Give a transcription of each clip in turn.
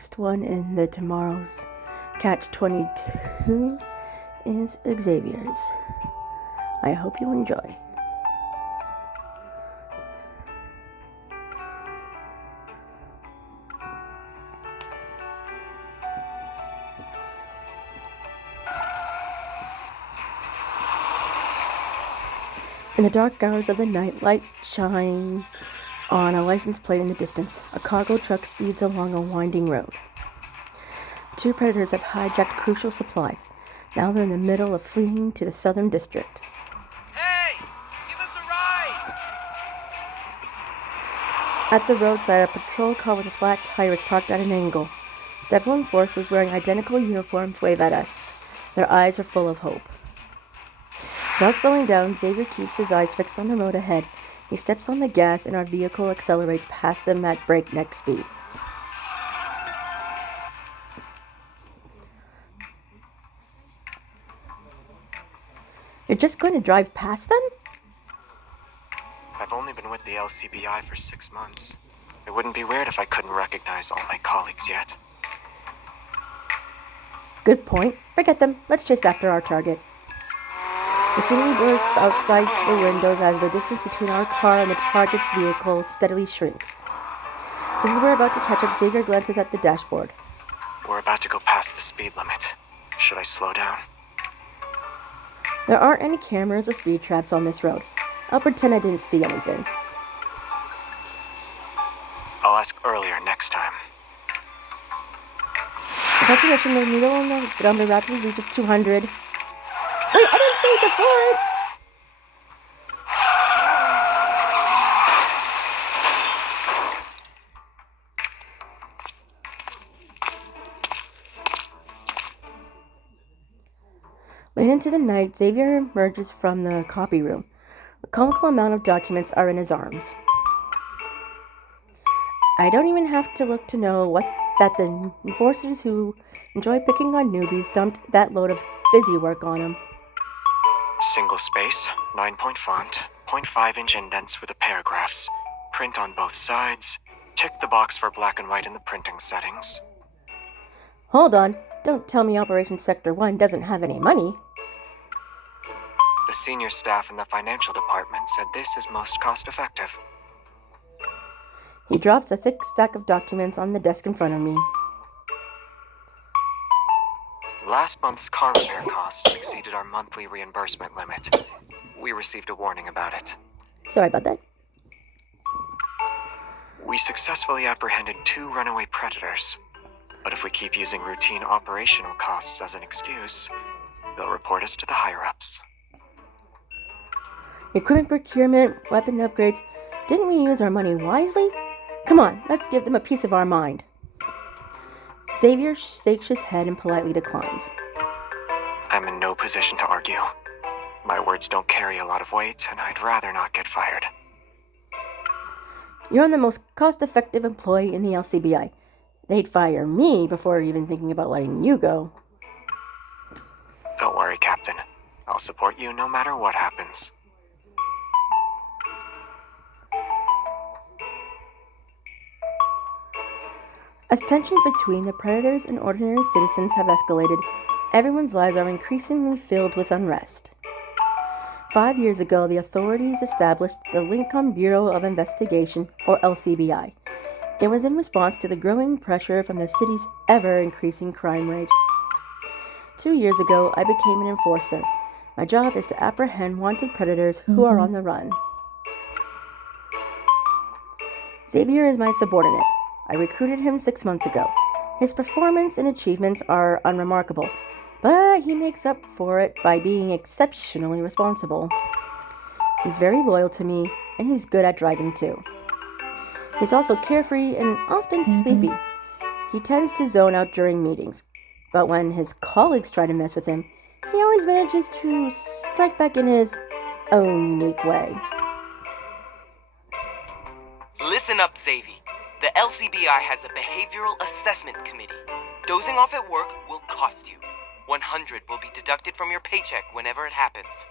next one in the Tomorrow's Catch-22 is Xavier's. I hope you enjoy. In the dark hours of the night, light shine on a license plate in the distance. A cargo truck speeds along a winding road. Two predators have hijacked crucial supplies. Now they're in the middle of fleeing to the southern district. Hey! Give us a ride! At the roadside, a patrol car with a flat tire is parked at an angle. Several enforcers wearing identical uniforms wave at us. Their eyes are full of hope. Without slowing down, Xavier keeps his eyes fixed on the road ahead. He steps on the gas and our vehicle accelerates past them at breakneck speed. You're just going to drive past them? I've only been with the LCBI for 6 months. It wouldn't be weird if I couldn't recognize all my colleagues yet. Good point. Forget them. Let's chase after our target. The scenery blurs outside the windows as the distance between our car and the target's vehicle steadily shrinks. Just as we're about to catch up, Xavier glances at the dashboard. We're about to go past the speed limit. Should I slow down? There aren't any cameras or speed traps on this road. I'll pretend I didn't see anything. I'll ask earlier next time. Without permission, the needle on the odometer rapidly reaches 200. Wait, I didn't say it before it! Late into the night, Xavier emerges from the copy room. A comical amount of documents are in his arms. I don't even have to look to know that the enforcers who enjoy picking on newbies dumped that load of busy work on him. Single space, 9-point font, 0.5-inch indents for the paragraphs. Print on both sides. Tick the box for black and white in the printing settings. Hold on. Don't tell me Operation Sector 1 doesn't have any money. The senior staff in the financial department said this is most cost-effective. He drops a thick stack of documents on the desk in front of me. Last month's car repair costs exceeded our monthly reimbursement limit. We received a warning about it. Sorry about that. We successfully apprehended 2 runaway predators. But if we keep using routine operational costs as an excuse, they'll report us to the higher-ups. Equipment procurement, weapon upgrades. Didn't we use our money wisely? Come on, let's give them a piece of our mind. Xavier shakes his head and politely declines. I'm in no position to argue. My words don't carry a lot of weight, and I'd rather not get fired. You're the most cost-effective employee in the LCBI. They'd fire me before even thinking about letting you go. Don't worry, Captain. I'll support you no matter what happens. As tensions between the predators and ordinary citizens have escalated, everyone's lives are increasingly filled with unrest. 5 years ago, the authorities established the Lincoln Bureau of Investigation, or LCBI. It was in response to the growing pressure from the city's ever-increasing crime rate. 2 years ago, I became an enforcer. My job is to apprehend wanted predators who are on the run. Xavier is my subordinate. I recruited him 6 months ago. His performance and achievements are unremarkable, but he makes up for it by being exceptionally responsible. He's very loyal to me, and he's good at driving too. He's also carefree and often sleepy. He tends to zone out during meetings, but when his colleagues try to mess with him, he always manages to strike back in his own unique way. Listen up, Xavier. The LCBI has a behavioral assessment committee. Dozing off at work will cost you. 100 will be deducted from your paycheck whenever it happens.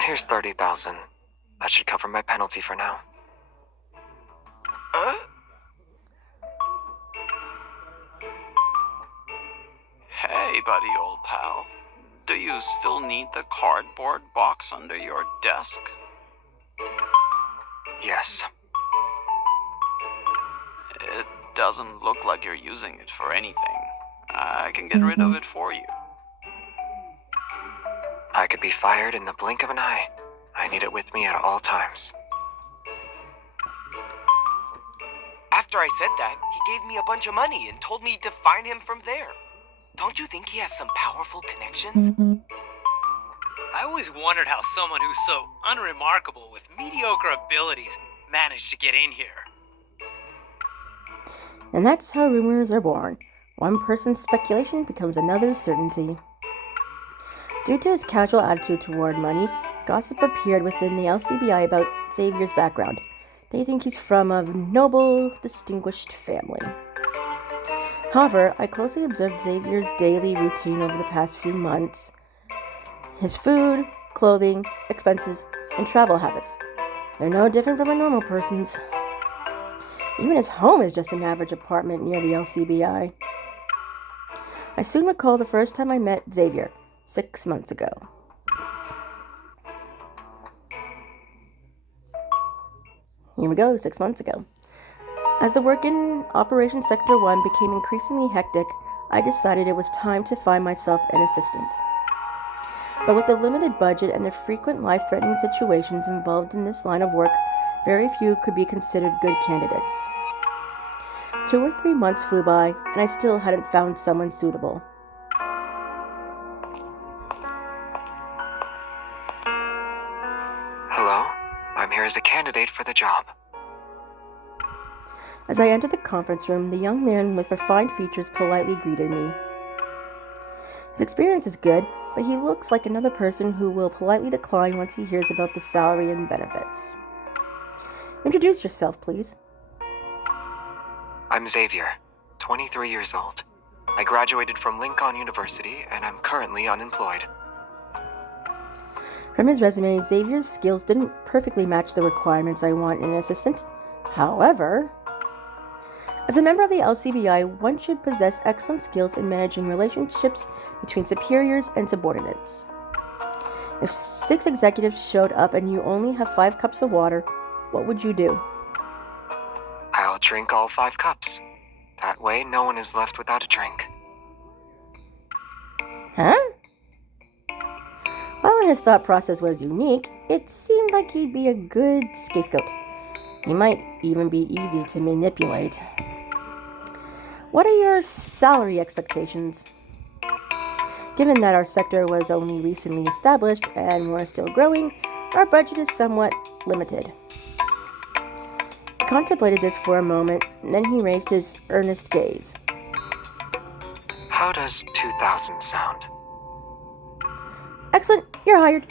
Here's 30,000. That should cover my penalty for now. anybody, old pal. Do you still need the cardboard box under your desk? Yes. It doesn't look like you're using it for anything. I can get rid of it for you. I could be fired in the blink of an eye. I need it with me at all times. After I said that, he gave me a bunch of money and told me to find him from there. Don't you think he has some powerful connections? I always wondered how someone who's so unremarkable with mediocre abilities managed to get in here. And that's how rumors are born. One person's speculation becomes another's certainty. Due to his casual attitude toward money, gossip appeared within the LCBI about Xavier's background. They think he's from a noble, distinguished family. However, I closely observed Xavier's daily routine over the past few months. His food, clothing, expenses, and travel habits. They're no different from a normal person's. Even his home is just an average apartment near the LCBI. I soon recall the first time I met Xavier, 6 months ago. Here we go, 6 months ago. As the work in Operation Sector 1 became increasingly hectic, I decided it was time to find myself an assistant. But with the limited budget and the frequent life-threatening situations involved in this line of work, very few could be considered good candidates. 2 or 3 months flew by, and I still hadn't found someone suitable. Hello? I'm here as a candidate for the job. As I entered the conference room, the young man with refined features politely greeted me. His experience is good, but he looks like another person who will politely decline once he hears about the salary and benefits. Introduce yourself, please. I'm Xavier, 23 years old. I graduated from Lincoln University, and I'm currently unemployed. From his resume, Xavier's skills didn't perfectly match the requirements I want in an assistant. However, as a member of the LCBI, one should possess excellent skills in managing relationships between superiors and subordinates. If 6 executives showed up and you only have 5 cups of water, what would you do? I'll drink all 5 cups. That way, no one is left without a drink. Huh? While his thought process was unique, it seemed like he'd be a good scapegoat. He might even be easy to manipulate. What are your salary expectations? Given that our sector was only recently established and we're still growing, our budget is somewhat limited. He contemplated this for a moment, and then he raised his earnest gaze. How does 2,000 sound? Excellent, you're hired.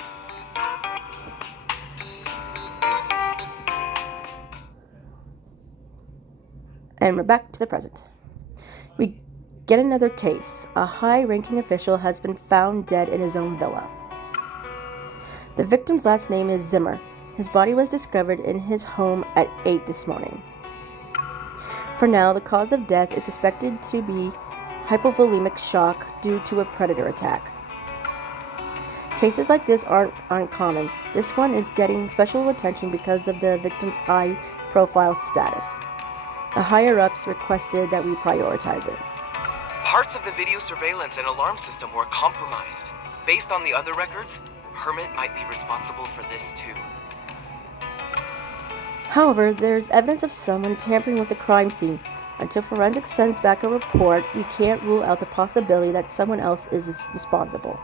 And we're back to the present. We get another case. A high-ranking official has been found dead in his own villa. The victim's last name is Zimmer. His body was discovered in his home at 8 this morning. For now, the cause of death is suspected to be hypovolemic shock due to a predator attack. Cases like this aren't uncommon. This one is getting special attention because of the victim's high-profile status. The higher-ups requested that we prioritize it. Parts of the video surveillance and alarm system were compromised. Based on the other records, Hermit might be responsible for this too. However, there's evidence of someone tampering with the crime scene. Until forensics sends back a report, we can't rule out the possibility that someone else is responsible.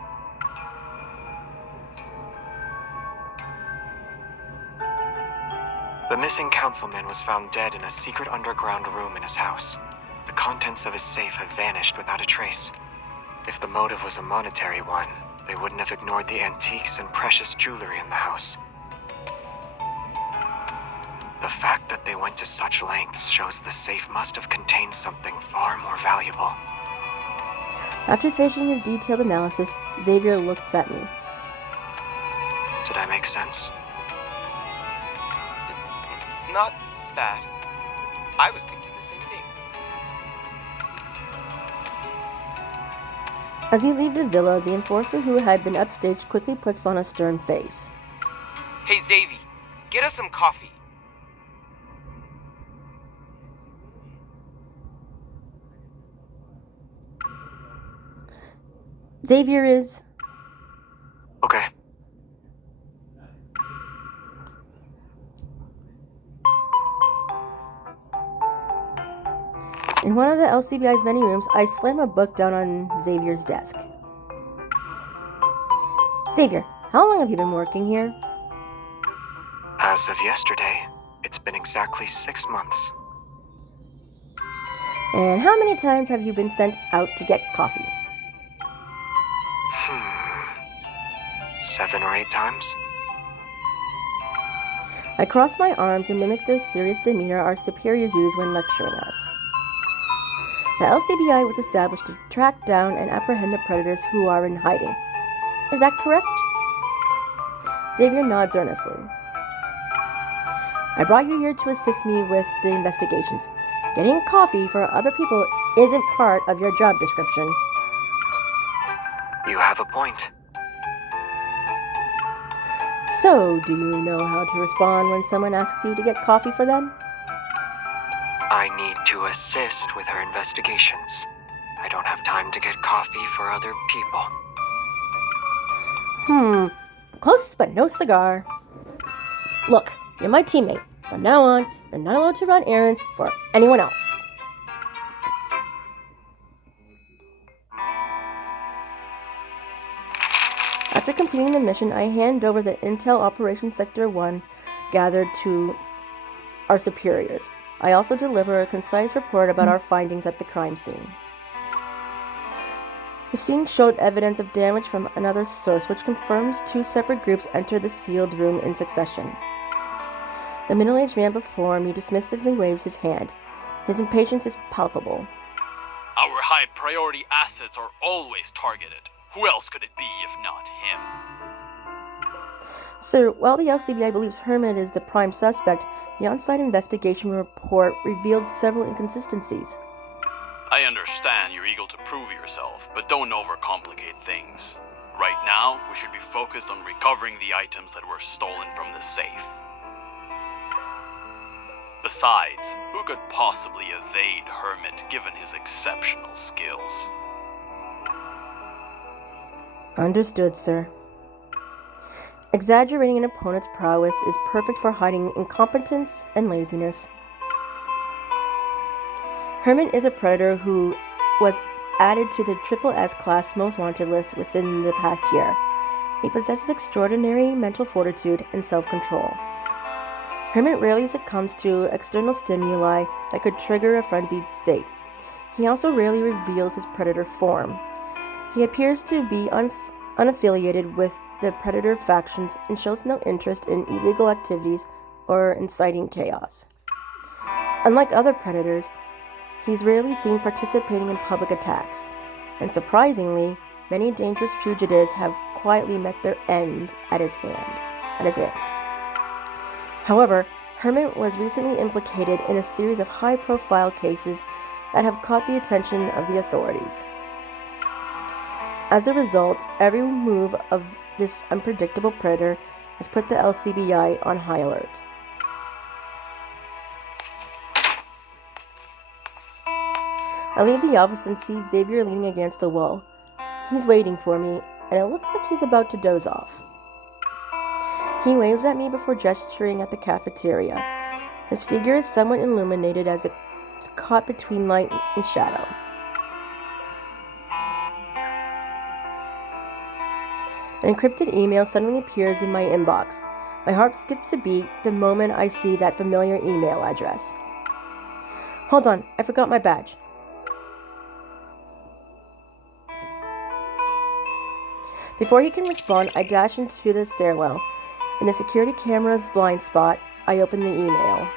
The missing councilman was found dead in a secret underground room in his house. The contents of his safe have vanished without a trace. If the motive was a monetary one, they wouldn't have ignored the antiques and precious jewelry in the house. The fact that they went to such lengths shows the safe must have contained something far more valuable. After finishing his detailed analysis, Xavier looks at me. Did I make sense? Not bad. I was thinking the same thing. As we leave the villa, the enforcer who had been upstaged quickly puts on a stern face. Hey, Xavier, get us some coffee. Xavier is... Okay. In one of the LCBI's many rooms, I slam a book down on Xavier's desk. Xavier, how long have you been working here? As of yesterday, it's been exactly 6 months. And how many times have you been sent out to get coffee? 7 or 8 times? I cross my arms and mimic the serious demeanor our superiors use when lecturing us. The LCBI was established to track down and apprehend the predators who are in hiding. Is that correct? Xavier nods earnestly. I brought you here to assist me with the investigations. Getting coffee for other people isn't part of your job description. You have a point. So, do you know how to respond when someone asks you to get coffee for them? I need to assist with her investigations. I don't have time to get coffee for other people. Close but no cigar. Look, you're my teammate. From now on, you're not allowed to run errands for anyone else. After completing the mission, I hand over the Intel Operations Sector 1 gathered to our superiors. I also deliver a concise report about our findings at the crime scene. The scene showed evidence of damage from another source, which confirms 2 separate groups entered the sealed room in succession. The middle-aged man before me dismissively waves his hand. His impatience is palpable. Our high-priority assets are always targeted. Who else could it be if not him? Sir, while the LCBI believes Herman is the prime suspect, the on-site investigation report revealed several inconsistencies. I understand you're eager to prove yourself, but don't overcomplicate things. Right now, we should be focused on recovering the items that were stolen from the safe. Besides, who could possibly evade Hermit given his exceptional skills? Understood, sir. Exaggerating an opponent's prowess is perfect for hiding incompetence and laziness. Herman is a predator who was added to the SSS class most wanted list within the past year. He possesses extraordinary mental fortitude and self-control. Herman rarely succumbs to external stimuli that could trigger a frenzied state. He also rarely reveals his predator form. He appears to be unaffiliated with the predator factions and shows no interest in illegal activities or inciting chaos. Unlike other predators, he's rarely seen participating in public attacks, and surprisingly, many dangerous fugitives have quietly met their end at his hands. However, Herman was recently implicated in a series of high-profile cases that have caught the attention of the authorities. As a result, every move of this unpredictable predator has put the LCBI on high alert. I leave the office and see Xavier leaning against the wall. He's waiting for me, and it looks like he's about to doze off. He waves at me before gesturing at the cafeteria. His figure is somewhat illuminated as it's caught between light and shadow. An encrypted email suddenly appears in my inbox. My heart skips a beat the moment I see that familiar email address. Hold on, I forgot my badge. Before he can respond, I dash into the stairwell. In the security camera's blind spot, I open the email.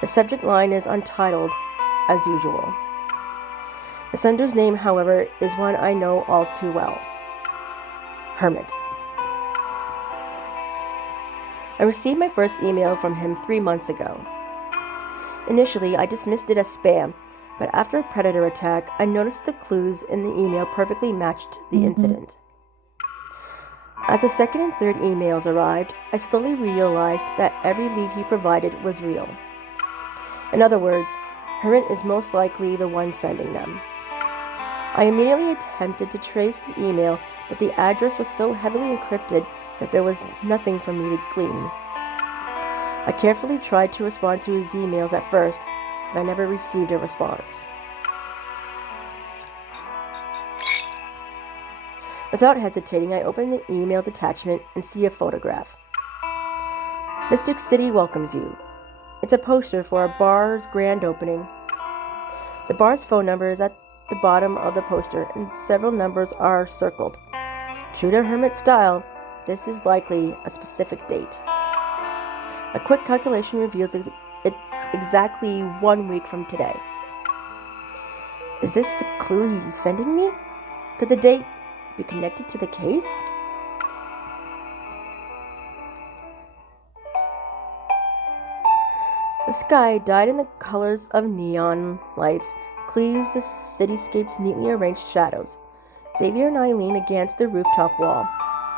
The subject line is untitled, as usual. The sender's name, however, is one I know all too well. Hermit. I received my first email from him 3 months ago. Initially, I dismissed it as spam, but after a predator attack, I noticed the clues in the email perfectly matched the incident. As the second and third emails arrived, I slowly realized that every lead he provided was real. In other words, Hermit is most likely the one sending them. I immediately attempted to trace the email, but the address was so heavily encrypted that there was nothing for me to glean. I carefully tried to respond to his emails at first, but I never received a response. Without hesitating, I open the email's attachment and see a photograph. Mystic City welcomes you. It's a poster for a bar's grand opening. The bar's phone number is at the bottom of the poster, and several numbers are circled. True to Hermit style, this is likely a specific date. A quick calculation reveals it's exactly 1 week from today. Is this the clue he's sending me? Could the date be connected to the case? The sky, dyed in the colors of neon lights, cleaves the cityscape's neatly arranged shadows. Xavier and I lean against the rooftop wall.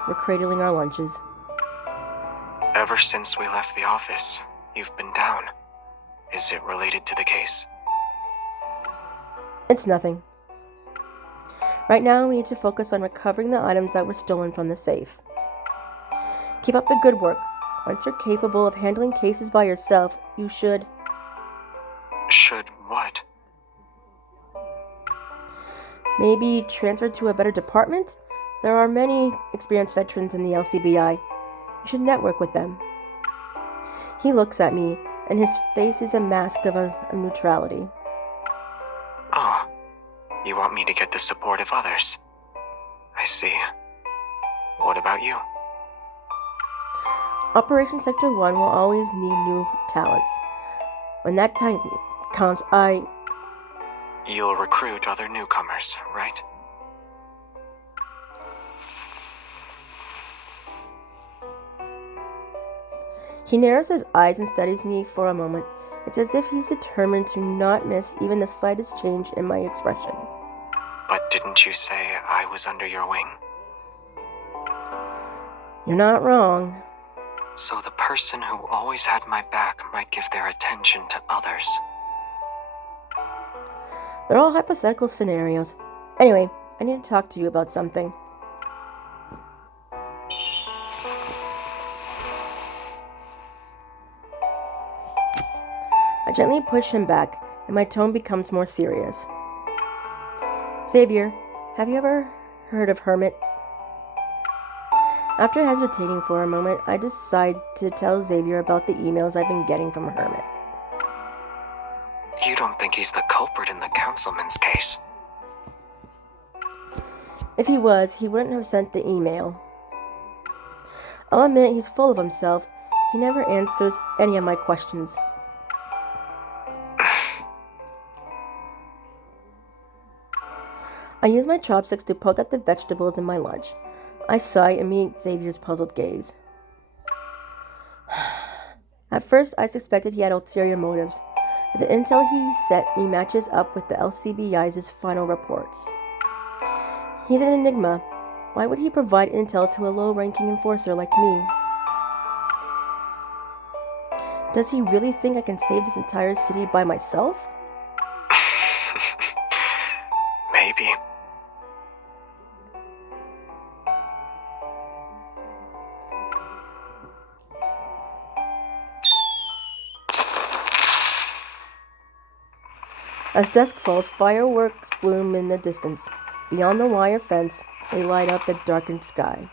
We're cradling our lunches. Ever since we left the office, you've been down. Is it related to the case? It's nothing. Right now, we need to focus on recovering the items that were stolen from the safe. Keep up the good work. Once you're capable of handling cases by yourself, you should... Should what? Maybe transfer to a better department? There are many experienced veterans in the LCBI. You should network with them. He looks at me, and his face is a mask of neutrality. Oh, you want me to get the support of others? I see. What about you? Operation Sector 1 will always need new talents. When that time comes, You'll recruit other newcomers, right? He narrows his eyes and studies me for a moment. It's as if he's determined to not miss even the slightest change in my expression. But didn't you say I was under your wing? You're not wrong. So the person who always had my back might give their attention to others. They're all hypothetical scenarios. Anyway, I need to talk to you about something. I gently push him back, and my tone becomes more serious. Xavier, have you ever heard of Hermit? After hesitating for a moment, I decide to tell Xavier about the emails I've been getting from Hermit. You don't think he's the culprit in the councilman's case? If he was, he wouldn't have sent the email. I'll admit he's full of himself. He never answers any of my questions. I use my chopsticks to poke at the vegetables in my lunch. I sigh and meet Xavier's puzzled gaze. At first, I suspected he had ulterior motives, but the intel he sent me matches up with the LCBI's final reports. He's an enigma. Why would he provide intel to a low-ranking enforcer like me? Does he really think I can save this entire city by myself? Maybe. As dusk falls, fireworks bloom in the distance. Beyond the wire fence, they light up the darkened sky.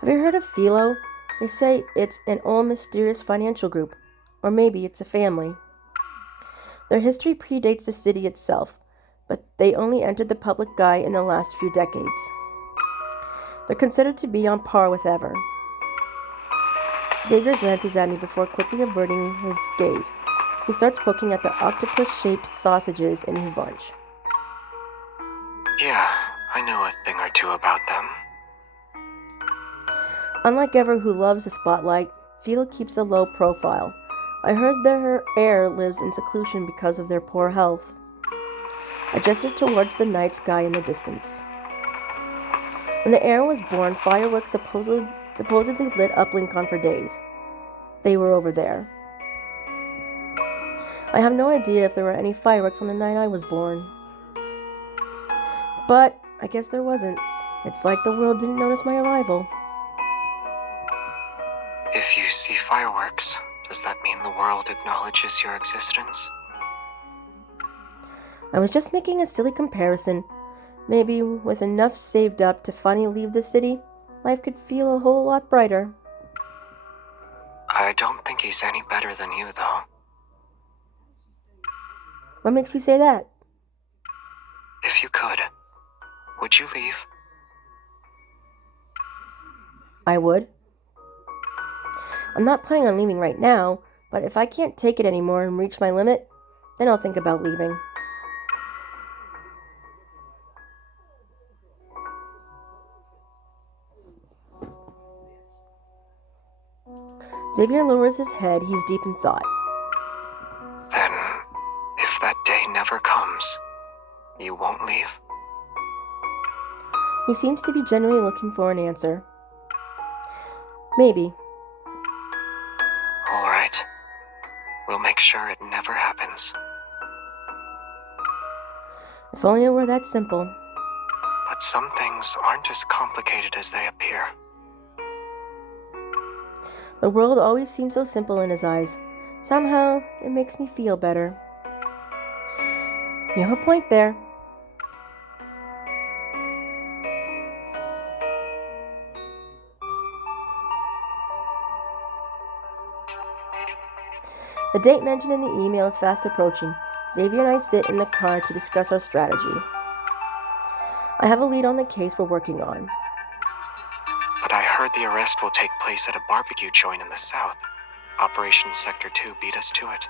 Have you heard of Philo? They say it's an old mysterious financial group, or maybe it's a family. Their history predates the city itself, but they only entered the public eye in the last few decades. They're considered to be on par with ever. Xavier glances at me before quickly averting his gaze. He starts poking at the octopus-shaped sausages in his lunch. Yeah, I know a thing or two about them. Unlike Ever, who loves the spotlight, Philo keeps a low profile. I heard their heir lives in seclusion because of their poor health. I gestured towards the night sky in the distance. When the heir was born, fireworks supposedly lit up Lincoln for days. They were over there. I have no idea if there were any fireworks on the night I was born. But I guess there wasn't. It's like the world didn't notice my arrival. If you see fireworks, does that mean the world acknowledges your existence? I was just making a silly comparison. Maybe with enough saved up to finally leave the city, life could feel a whole lot brighter. I don't think he's any better than you, though. What makes you say that? If you could, would you leave? I would. I'm not planning on leaving right now, but if I can't take it anymore and reach my limit, then I'll think about leaving. Xavier lowers his head. He's deep in thought. Then, if that day never comes, you won't leave? He seems to be genuinely looking for an answer. Maybe. All right. We'll make sure it never happens. If only it were that simple. But some things aren't as complicated as they appear. The world always seems so simple in his eyes. Somehow, it makes me feel better. You have a point there. The date mentioned in the email is fast approaching. Xavier and I sit in the car to discuss our strategy. I have a lead on the case we're working on. But I heard the arrest will take place at a barbecue joint in the south. Operation Sector 2 beat us to it.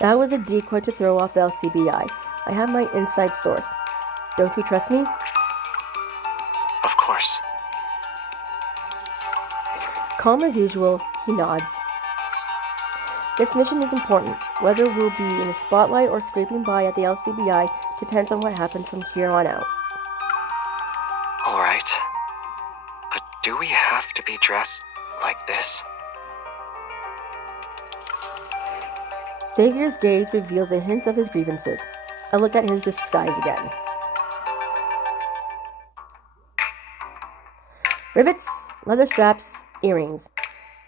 That was a decoy to throw off the LCBI. I have my inside source. Don't you trust me? Of course. Calm as usual, he nods. This mission is important. Whether we'll be in the spotlight or scraping by at the LCBI depends on what happens from here on out. All right. But do we have to be dressed like this? Xavier's gaze reveals a hint of his grievances. I look at his disguise again. Rivets, leather straps, earrings.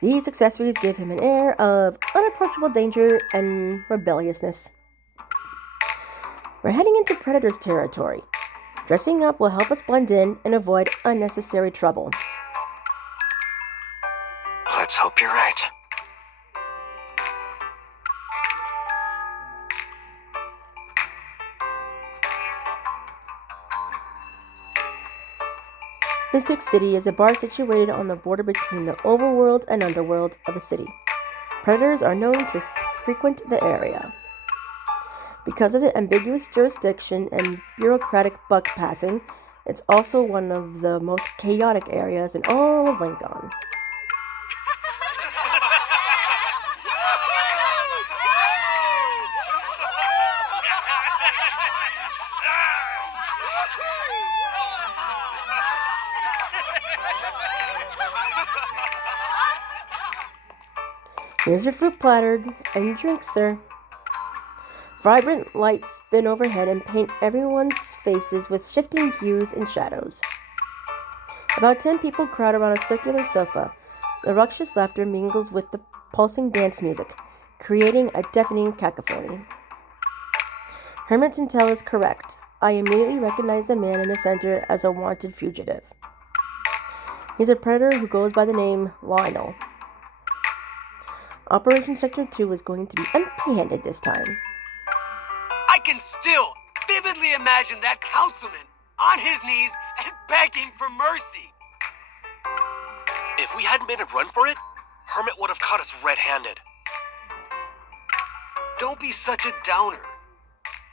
These accessories give him an air of unapproachable danger and rebelliousness. We're heading into Predator's territory. Dressing up will help us blend in and avoid unnecessary trouble. Let's hope you're right. Mystic City is a bar situated on the border between the overworld and underworld of the city. Predators are known to frequent the area. Because of the ambiguous jurisdiction and bureaucratic buck passing, it's also one of the most chaotic areas in all of Lincoln. Here's your fruit platter and your drink, sir. Vibrant lights spin overhead and paint everyone's faces with shifting hues and shadows. About 10 people crowd around a circular sofa. The raucous laughter mingles with the pulsing dance music, creating a deafening cacophony. Hermit's intel is correct. I immediately recognize the man in the center as a wanted fugitive. He's a predator who goes by the name Lionel. Operation Sector 2 is going to be empty-handed this time. I can still vividly imagine that councilman on his knees and begging for mercy. If we hadn't made a run for it, Hermit would have caught us red-handed. Don't be such a downer.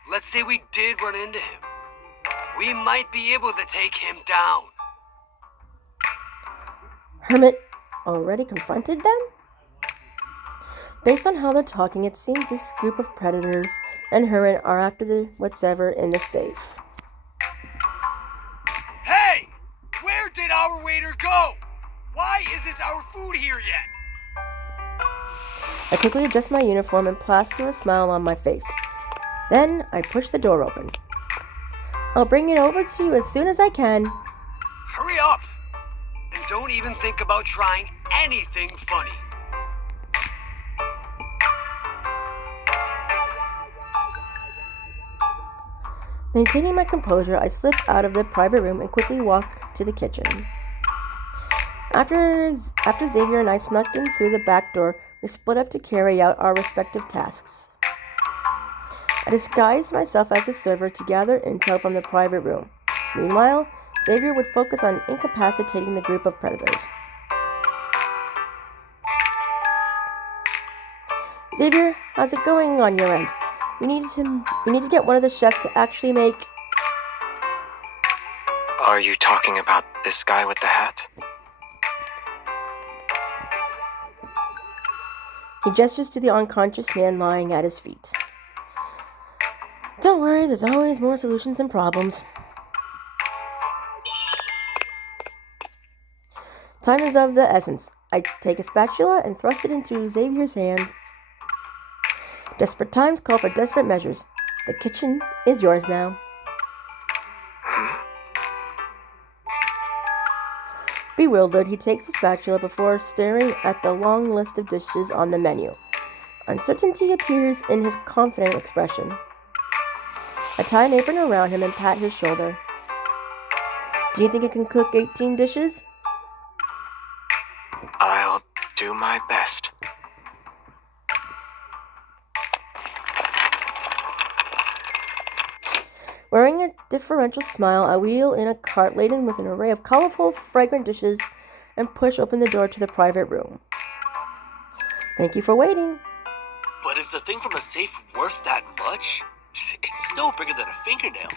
Let's say we did run into him. We might be able to take him down. Hermit already confronted them? Based on how they're talking, it seems this group of predators and Hermit are after the whatever in the safe. Hey! Where did our waiter go? Why isn't our food here yet? I quickly adjust my uniform and plaster a smile on my face. Then I push the door open. I'll bring it over to you as soon as I can. Hurry up! And don't even think about trying anything funny. Maintaining my composure, I slip out of the private room and quickly walk to the kitchen. After Xavier and I snuck in through the back door, we split up to carry out our respective tasks. I disguised myself as a server to gather intel from the private room. Meanwhile, Xavier would focus on incapacitating the group of predators. Xavier, how's it going on your end? We need to get one of the chefs to actually make... Are you talking about this guy with the hat? He gestures to the unconscious man lying at his feet. Don't worry, there's always more solutions than problems. Time is of the essence. I take a spatula and thrust it into Xavier's hand. Desperate times call for desperate measures. The kitchen is yours now. Bewildered, he takes the spatula before staring at the long list of dishes on the menu. Uncertainty appears in his confident expression. I tie an apron around him and pat his shoulder. Do you think you can cook 18 dishes? I'll do my best. Wearing a deferential smile, I wheel in a cart laden with an array of colorful, fragrant dishes and push open the door to the private room. Thank you for waiting. But is the thing from the safe worth that much? It's no bigger than a fingernail.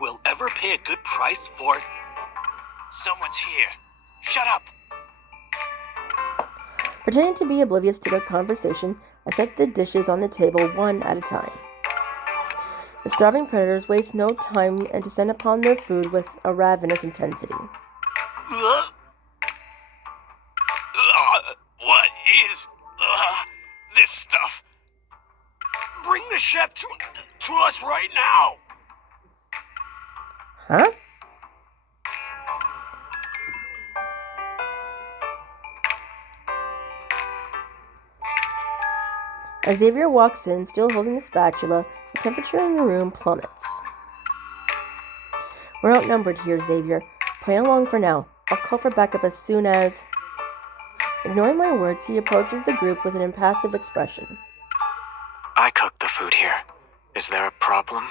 We'll ever pay a good price for it? Someone's here. Shut up! Pretending to be oblivious to their conversation, I set the dishes on the table one at a time. The starving predators waste no time and descend upon their food with a ravenous intensity. What is this stuff? Bring the chef to us right now! Huh? As Xavier walks in, still holding the spatula, the temperature in the room plummets. We're outnumbered here, Xavier. Play along for now. I'll call for backup as soon as... Ignoring my words, he approaches the group with an impassive expression. I cooked the food here. Is there a problem?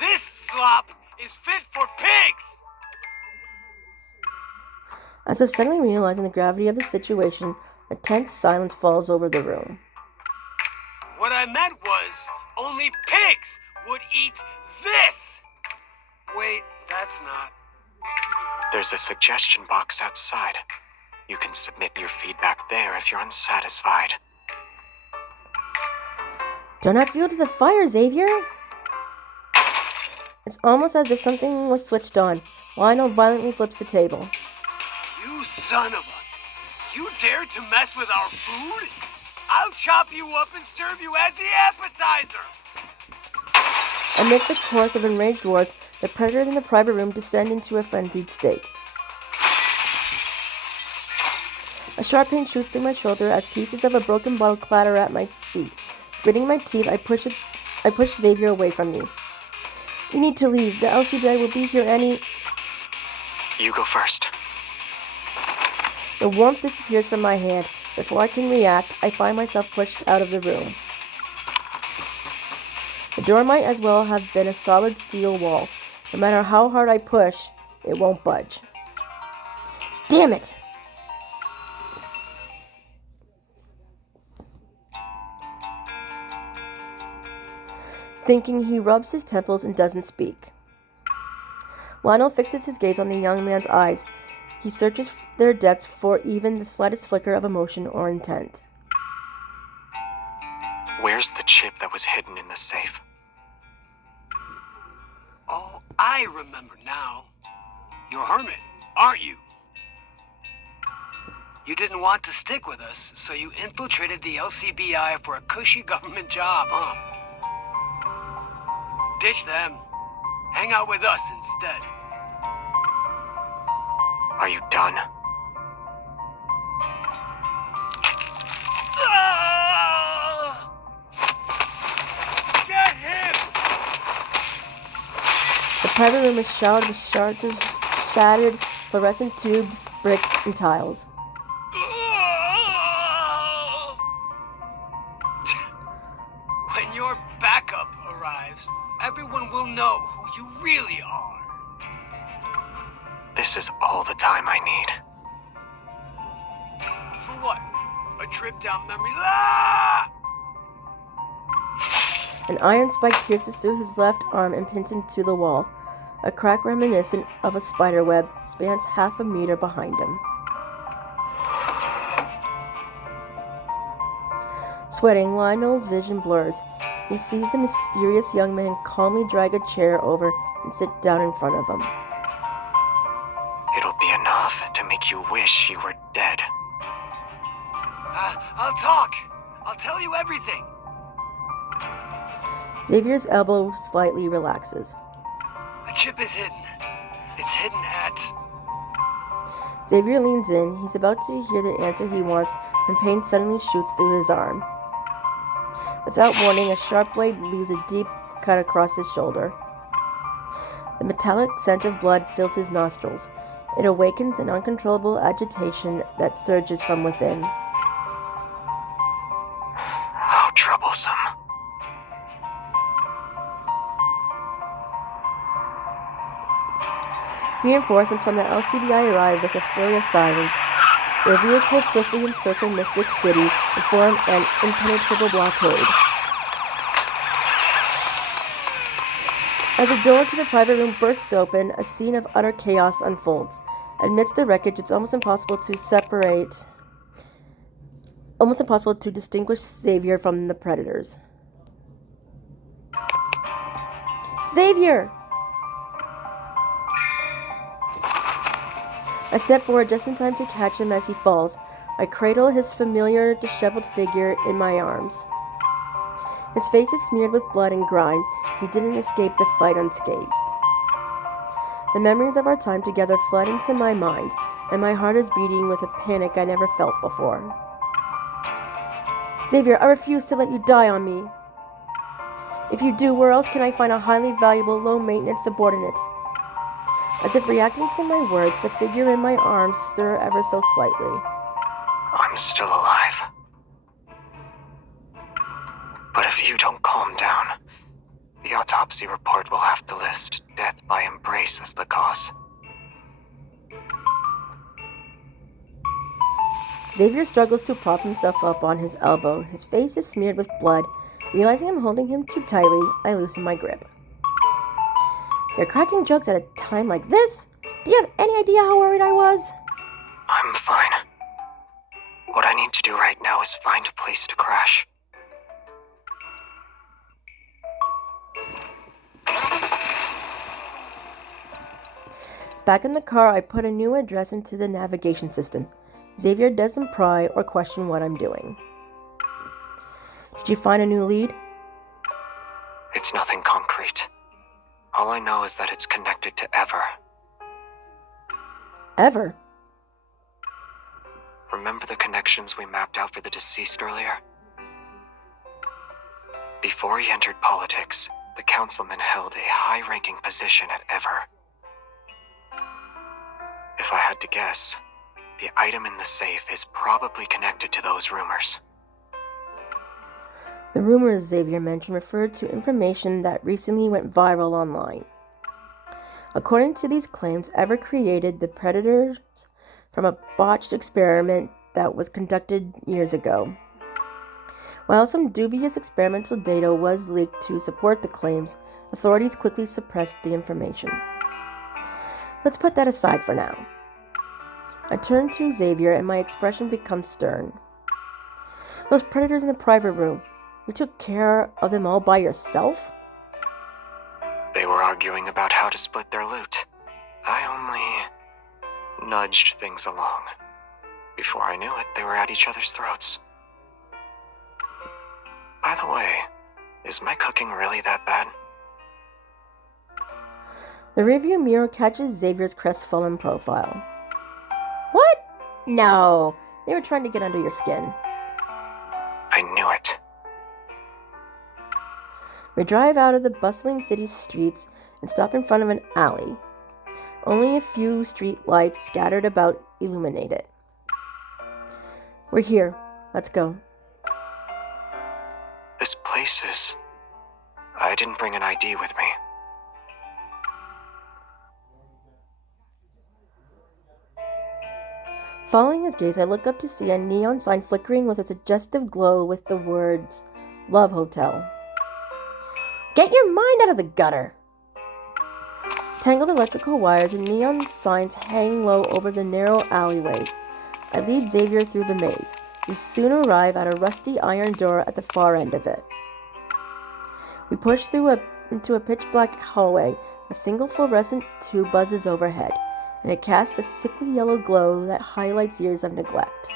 This slop is fit for pigs! As if suddenly realizing the gravity of the situation, a tense silence falls over the room. What I meant was, only pigs would eat this! Wait, that's not... There's a suggestion box outside. You can submit your feedback there if you're unsatisfied. Don't have fuel to the fire, Xavier! It's almost as if something was switched on. Lionel violently flips the table. You son of a... You dare to mess with our food? I'll chop you up and serve you as the appetizer! Amidst a chorus of enraged roars, the predators in the private room descend into a frenzied state. A sharp pain shoots through my shoulder as pieces of a broken bottle clatter at my feet. Gritting my teeth, I push Xavier away from me. We need to leave. The LCBI will be here any... You go first. The warmth disappears from my hand. Before I can react, I find myself pushed out of the room. The door might as well have been a solid steel wall. No matter how hard I push, it won't budge. Damn it! Thinking, he rubs his temples and doesn't speak. Lionel fixes his gaze on the young man's eyes. He searches their depths for even the slightest flicker of emotion or intent. Where's the chip that was hidden in the safe? Oh, I remember now. You're a hermit, aren't you? You didn't want to stick with us, so you infiltrated the LCBI for a cushy government job, huh? Ditch them. Hang out with us instead. Are you done? Get him! The private room is showered with shards of shattered fluorescent tubes, bricks, and tiles. When your backup arrives, everyone will know who you really are. This is all the time I need. For what? A trip down memory lane? An iron spike pierces through his left arm and pins him to the wall. A crack reminiscent of a spider web spans half a meter behind him. Sweating, Lionel's vision blurs. He sees the mysterious young man calmly drag a chair over and sit down in front of him. It'll be enough to make you wish you were dead. I'll talk. I'll tell you everything. Xavier's elbow slightly relaxes. The chip is hidden. It's hidden at... Xavier leans in. He's about to hear the answer he wants when pain suddenly shoots through his arm. Without warning, a sharp blade leaves a deep cut across his shoulder. The metallic scent of blood fills his nostrils. It awakens an uncontrollable agitation that surges from within. How troublesome. Reinforcements from the LCBI arrive with a flurry of sirens. Their vehicles swiftly encircle Mystic City and form an impenetrable blockade. As the door to the private room bursts open, a scene of utter chaos unfolds. Amidst the wreckage, it's almost impossible to distinguish Xavier from the predators. Xavier! I step forward just in time to catch him as he falls. I cradle his familiar, disheveled figure in my arms. His face is smeared with blood and grime. He didn't escape the fight unscathed. The memories of our time together flood into my mind, and my heart is beating with a panic I never felt before. Xavier, I refuse to let you die on me. If you do, where else can I find a highly valuable, low-maintenance subordinate? As if reacting to my words, the figure in my arms stir ever so slightly. I'm still alive. But if you don't calm down, the autopsy report will have to list death by embrace as the cause. Xavier struggles to prop himself up on his elbow. His face is smeared with blood. Realizing I'm holding him too tightly, I loosen my grip. You're cracking jokes at a time like this? Do you have any idea how worried I was? I'm fine. What I need to do right now is find a place to crash. Back in the car, I put a new address into the navigation system. Xavier doesn't pry or question what I'm doing. Did you find a new lead? It's nothing concrete. All I know is that it's connected to Ever. Ever? Remember the connections we mapped out for the deceased earlier? Before he entered politics, the councilman held a high-ranking position at Ever. If I had to guess, the item in the safe is probably connected to those rumors. The rumors Xavier mentioned referred to information that recently went viral online. According to these claims, Ever created the Predators from a botched experiment that was conducted years ago. While some dubious experimental data was leaked to support the claims, authorities quickly suppressed the information. Let's put that aside for now. I turn to Xavier and my expression becomes stern. Those predators in the private room, you took care of them all by yourself? They were arguing about how to split their loot. I only nudged things along. Before I knew it, they were at each other's throats. By the way, is my cooking really that bad? The rearview mirror catches Xavier's crestfallen profile. What? No, they were trying to get under your skin. I knew it. We drive out of the bustling city streets and stop in front of an alley. Only a few street lights scattered about illuminate it. We're here. Let's go. This place is... I didn't bring an ID with me. Following his gaze, I look up to see a neon sign flickering with a suggestive glow with the words, Love Hotel. Get your mind out of the gutter! Tangled electrical wires and neon signs hang low over the narrow alleyways. I lead Xavier through the maze. We soon arrive at a rusty iron door at the far end of it. We push through into a pitch-black hallway. A single fluorescent tube buzzes overhead, and it casts a sickly yellow glow that highlights years of neglect.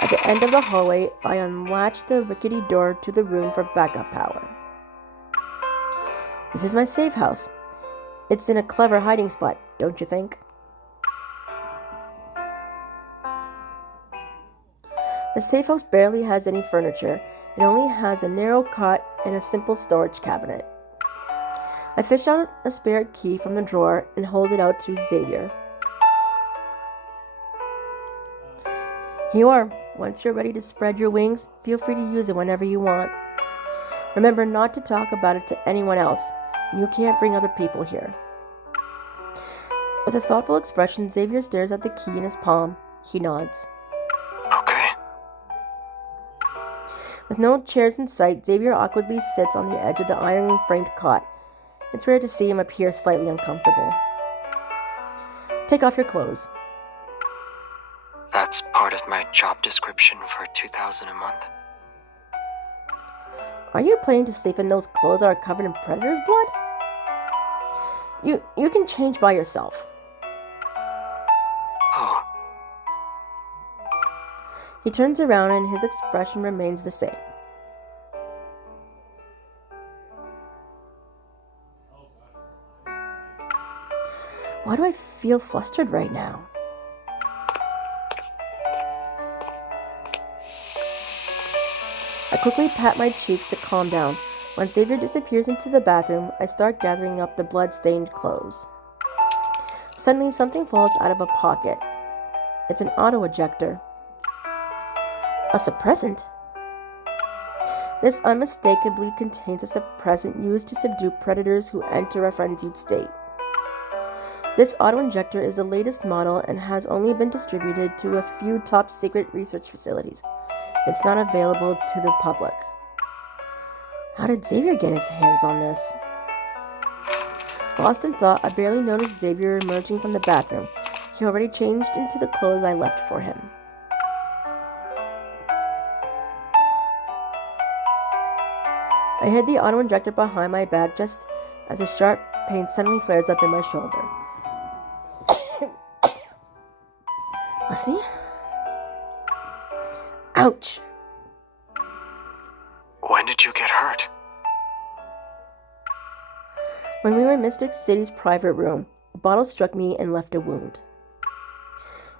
At the end of the hallway, I unlatch the rickety door to the room for backup power. This is my safe house. It's in a clever hiding spot, don't you think? The safe house barely has any furniture. It only has a narrow cot and a simple storage cabinet. I fish out a spare key from the drawer and hold it out to Xavier. Here you are. Once you're ready to spread your wings, feel free to use it whenever you want. Remember not to talk about it to anyone else. You can't bring other people here. With a thoughtful expression, Xavier stares at the key in his palm. He nods. Okay. With no chairs in sight, Xavier awkwardly sits on the edge of the iron-framed cot. It's rare to see him appear slightly uncomfortable. Take off your clothes. That's part of my job description for $2,000 a month. Are you planning to sleep in those clothes that are covered in predator's blood? You can change by yourself. Oh, He turns around and his expression remains the same. Why do I feel flustered right now? I quickly pat my cheeks to calm down. When Xavier disappears into the bathroom, I start gathering up the blood-stained clothes. Suddenly, something falls out of a pocket. It's an auto-ejector. A suppressant? This unmistakably contains a suppressant used to subdue predators who enter a frenzied state. This auto-injector is the latest model and has only been distributed to a few top-secret research facilities. It's not available to the public. How did Xavier get his hands on this? Lost in thought, I barely noticed Xavier emerging from the bathroom. He already changed into the clothes I left for him. I hid the auto-injector behind my back just as a sharp pain suddenly flares up in my shoulder. Bless me? Ouch! when did you get hurt? When we were in Mystic City's private room, a bottle struck me and left a wound.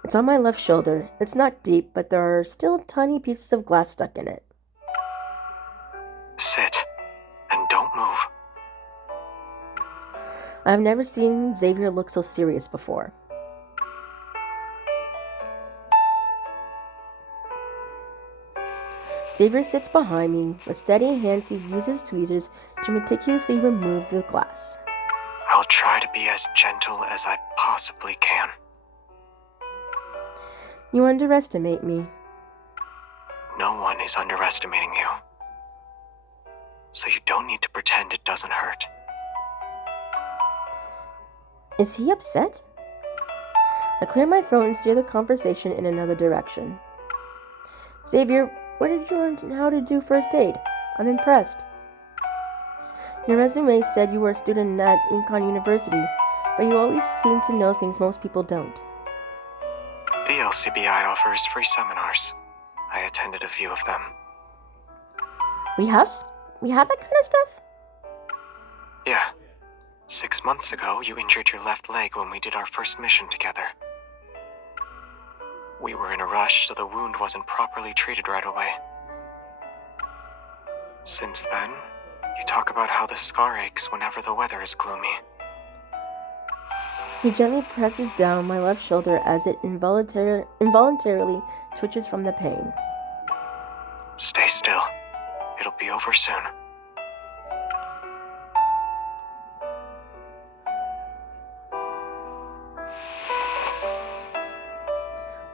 It's on my left shoulder. It's not deep, but there are still tiny pieces of glass stuck in it. Sit, and don't move. I've never seen Xavier look so serious before. Xavier sits behind me. With steady hands, he uses tweezers to meticulously remove the glass. I'll try to be as gentle as I possibly can. You underestimate me. No one is underestimating you. So you don't need to pretend it doesn't hurt. Is he upset? I clear my throat and steer the conversation in another direction. Xavier, where did you learn how to do first aid? I'm impressed. Your resume said you were a student at Econ University, but you always seem to know things most people don't. The LCBI offers free seminars. I attended a few of them. We have that kind of stuff? Yeah. 6 months ago, you injured your left leg when we did our first mission together. We were in a rush, so the wound wasn't properly treated right away. Since then, you talk about how the scar aches whenever the weather is gloomy. He gently presses down my left shoulder as it involuntarily twitches from the pain. Stay still. It'll be over soon.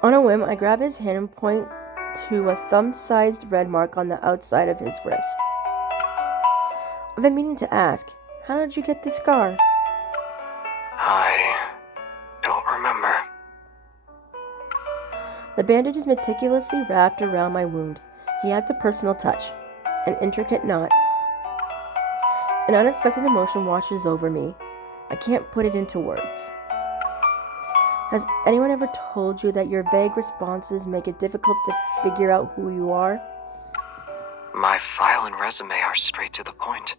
On a whim, I grab his hand and point to a thumb-sized red mark on the outside of his wrist. I've been meaning to ask, how did you get this scar? I don't remember. The bandage is meticulously wrapped around my wound. He adds a personal touch, an intricate knot. An unexpected emotion washes over me. I can't put it into words. Has anyone ever told you that your vague responses make it difficult to figure out who you are? My file and resume are straight to the point.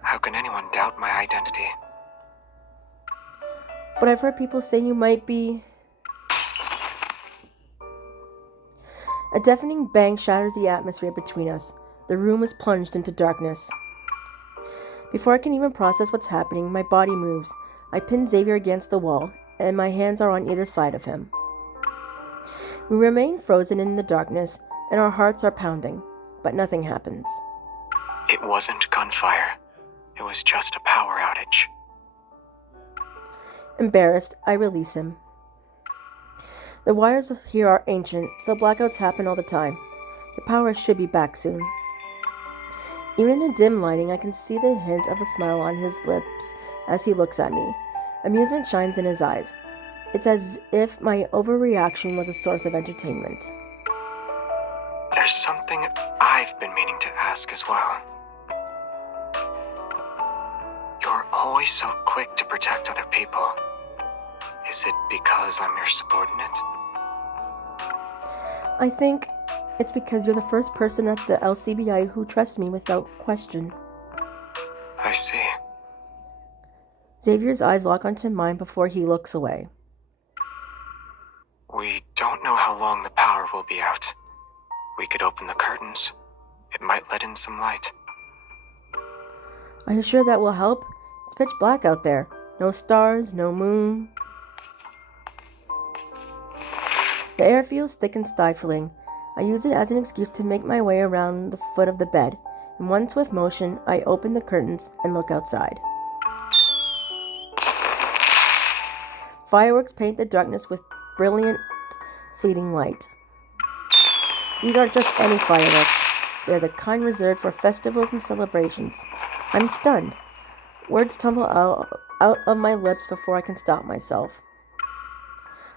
How can anyone doubt my identity? But I've heard people say you might be... A deafening bang shatters the atmosphere between us. The room is plunged into darkness. Before I can even process what's happening, my body moves. I pin Xavier against the wall, and my hands are on either side of him. We remain frozen in the darkness, and our hearts are pounding, but nothing happens. It wasn't gunfire. It was just a power outage. Embarrassed, I release him. The wires here are ancient, so blackouts happen all the time. The power should be back soon. Even in the dim lighting, I can see the hint of a smile on his lips as he looks at me. Amusement shines in his eyes. It's as if my overreaction was a source of entertainment. There's something I've been meaning to ask as well. You're always so quick to protect other people. Is it because I'm your subordinate? I think it's because you're the first person at the LCBI who trusts me without question. I see. Xavier's eyes lock onto mine before he looks away. We don't know how long the power will be out. We could open the curtains. It might let in some light. Are you sure that will help? It's pitch black out there. No stars, no moon. The air feels thick and stifling. I use it as an excuse to make my way around the foot of the bed. In one swift motion, I open the curtains and look outside. Fireworks paint the darkness with brilliant, fleeting light. These aren't just any fireworks. They're the kind reserved for festivals and celebrations. I'm stunned. Words tumble out of my lips before I can stop myself.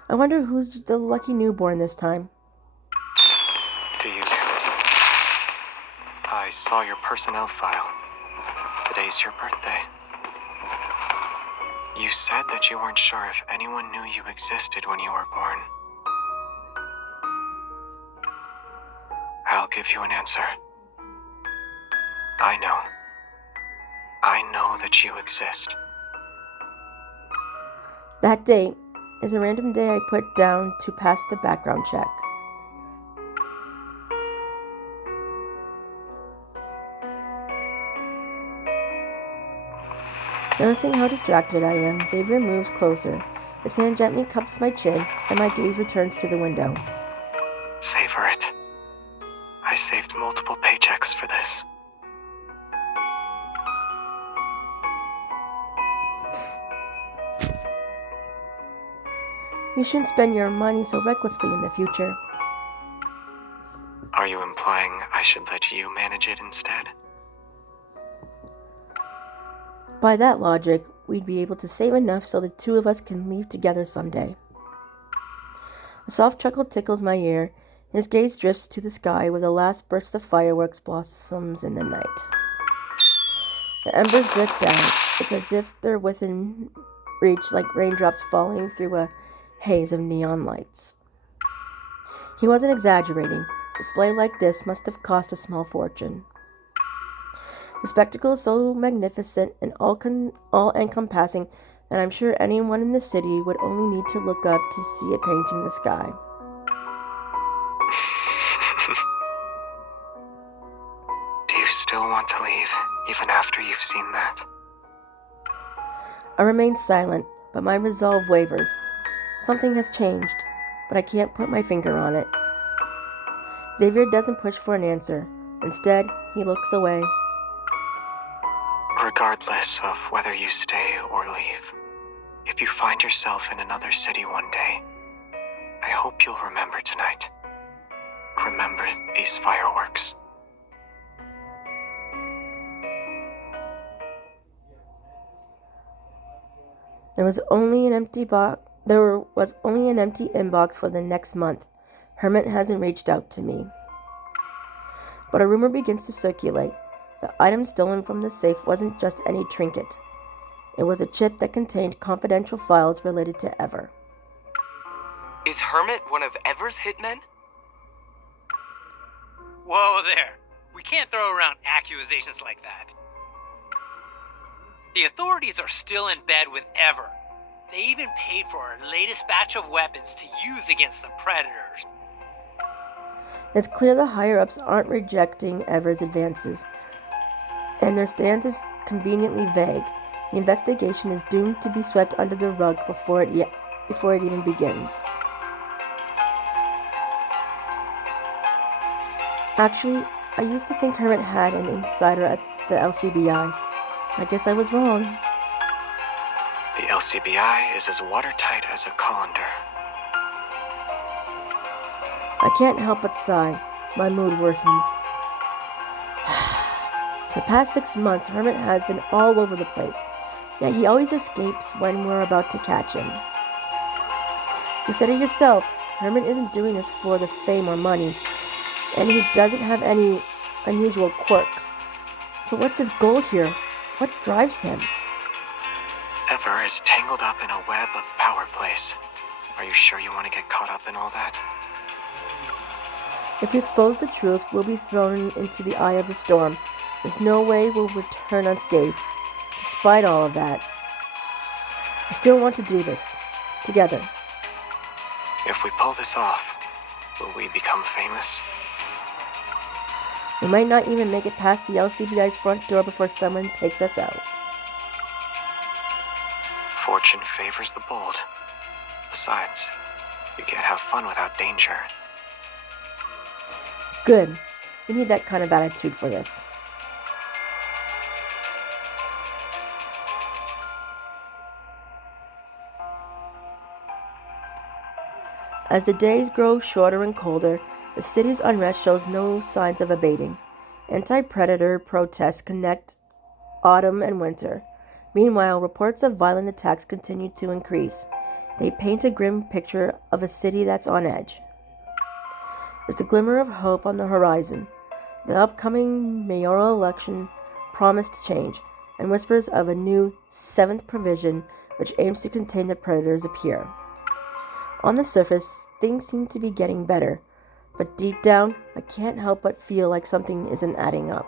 I wonder who's the lucky newborn this time. Do you count? I saw your personnel file. Today's your birthday. You said that you weren't sure if anyone knew you existed when you were born. I'll give you an answer. I know. I know that you exist. That date is a random day I put down to pass the background check. Noticing how distracted I am, Xavier moves closer. His hand gently cups my chin, and my gaze returns to the window. Savor it. I saved multiple paychecks for this. You shouldn't spend your money so recklessly in the future. Are you implying I should let you manage it instead? By that logic, we'd be able to save enough so the two of us can leave together someday. A soft chuckle tickles my ear. His gaze drifts to the sky where the last bursts of fireworks blossoms in the night. The embers drift down. It's as if they're within reach, like raindrops falling through a haze of neon lights. He wasn't exaggerating. A display like this must have cost a small fortune. The spectacle is so magnificent and all-encompassing that I'm sure anyone in the city would only need to look up to see it painting the sky. Do you still want to leave, even after you've seen that? I remain silent, but my resolve wavers. Something has changed, but I can't put my finger on it. Xavier doesn't push for an answer. Instead, he looks away. Regardless of whether you stay or leave, if you find yourself in another city one day, I hope you'll remember tonight. Remember these fireworks. There was only an empty inbox for the next month. Hermit hasn't reached out to me. But a rumor begins to circulate. The item stolen from the safe wasn't just any trinket. It was a chip that contained confidential files related to Ever. Is Hermit one of Ever's hitmen? Whoa there. We can't throw around accusations like that. The authorities are still in bed with Ever. They even paid for our latest batch of weapons to use against the Predators. It's clear the higher-ups aren't rejecting Ever's advances, and their stance is conveniently vague. The investigation is doomed to be swept under the rug before it even begins. Actually, I used to think Hermit had an insider at the LCBI. I guess I was wrong. The LCBI is as watertight as a colander. I can't help but sigh. My mood worsens. For the past 6 months, Hermit has been all over the place, yet he always escapes when we're about to catch him. You said it yourself, Hermit isn't doing this for the fame or money, and he doesn't have any unusual quirks. So what's his goal here? What drives him? Ever is tangled up in a web of power plays. Are you sure you want to get caught up in all that? If we expose the truth, we'll be thrown into the eye of the storm. There's no way we'll return unscathed. Despite all of that, I still want to do this. Together. If we pull this off, will we become famous? We might not even make it past the LCBI's front door before someone takes us out. Fortune favors the bold. Besides, you can't have fun without danger. Good. We need that kind of attitude for this. As the days grow shorter and colder, the city's unrest shows no signs of abating. Anti-predator protests connect autumn and winter. Meanwhile, reports of violent attacks continue to increase. They paint a grim picture of a city that's on edge. There's a glimmer of hope on the horizon. The upcoming mayoral election promised change, and whispers of a new 7th provision which aims to contain the predators appear. On the surface, things seem to be getting better, but deep down, I can't help but feel like something isn't adding up.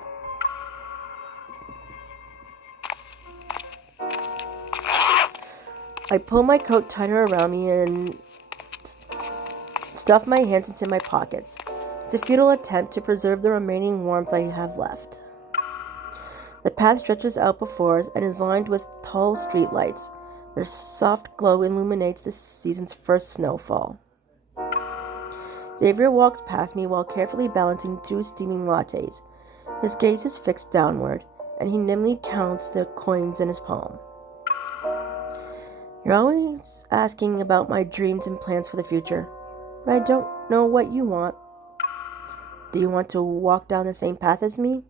I pull my coat tighter around me and stuff my hands into my pockets. It's a futile attempt to preserve the remaining warmth I have left. The path stretches out before us and is lined with tall streetlights. Their soft glow illuminates the season's first snowfall. Xavier walks past me while carefully balancing 2 steaming lattes. His gaze is fixed downward, and he nimbly counts the coins in his palm. You're always asking about my dreams and plans for the future, but I don't know what you want. Do you want to walk down the same path as me?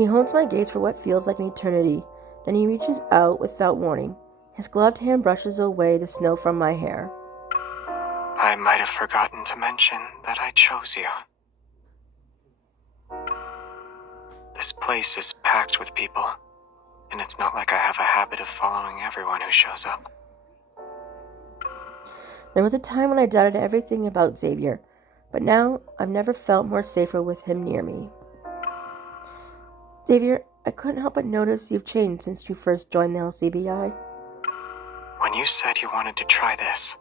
He holds my gaze for what feels like an eternity. Then he reaches out without warning. His gloved hand brushes away the snow from my hair. I might have forgotten to mention that I chose you. This place is packed with people, and it's not like I have a habit of following everyone who shows up. There was a time when I doubted everything about Xavier, but now I've never felt more safer with him near me. Xavier, I couldn't help but notice you've changed since you first joined the LCBI. When you said you wanted to try this,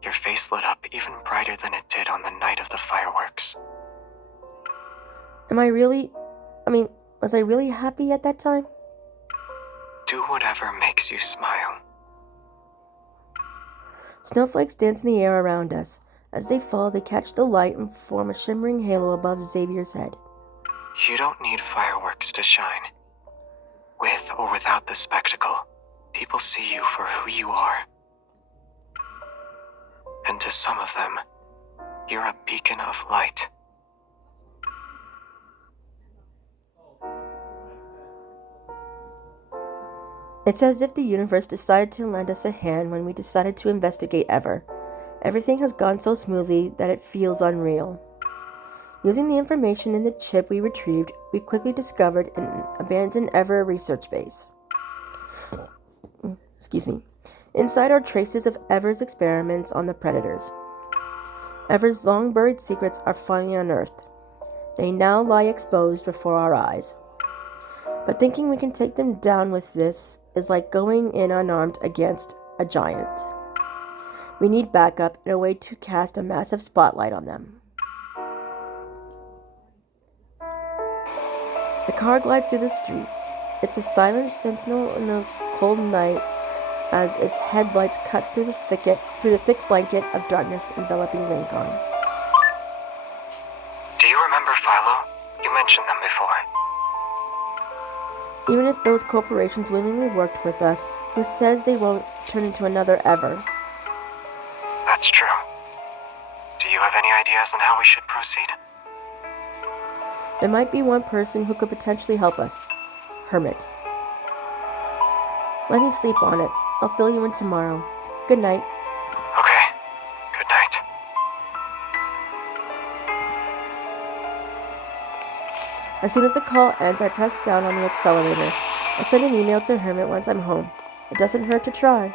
your face lit up even brighter than it did on the night of the fireworks. Was I really happy at that time? Do whatever makes you smile. Snowflakes dance in the air around us. As they fall, they catch the light and form a shimmering halo above Xavier's head. You don't need fireworks to shine. With or without the spectacle, people see you for who you are. And to some of them, you're a beacon of light. It's as if the universe decided to lend us a hand when we decided to investigate Ever. Everything has gone so smoothly that it feels unreal. Using the information in the chip we retrieved, we quickly discovered an abandoned Ever research base. Inside are traces of Ever's experiments on the predators. Ever's long-buried secrets are finally unearthed. They now lie exposed before our eyes. But thinking we can take them down with this is like going in unarmed against a giant. We need backup and a way to cast a massive spotlight on them. The car glides through the streets. It's a silent sentinel in the cold night as its headlights cut through the thick blanket of darkness enveloping Lincoln. Do you remember Philo? You mentioned them before. Even if those corporations willingly worked with us, who says they won't turn into another Ever? That's true. Do you have any ideas on how we should proceed? There might be one person who could potentially help us. Hermit. Let me sleep on it. I'll fill you in tomorrow. Good night. Okay. Good night. As soon as the call ends, I press down on the accelerator. I send an email to Hermit once I'm home. It doesn't hurt to try.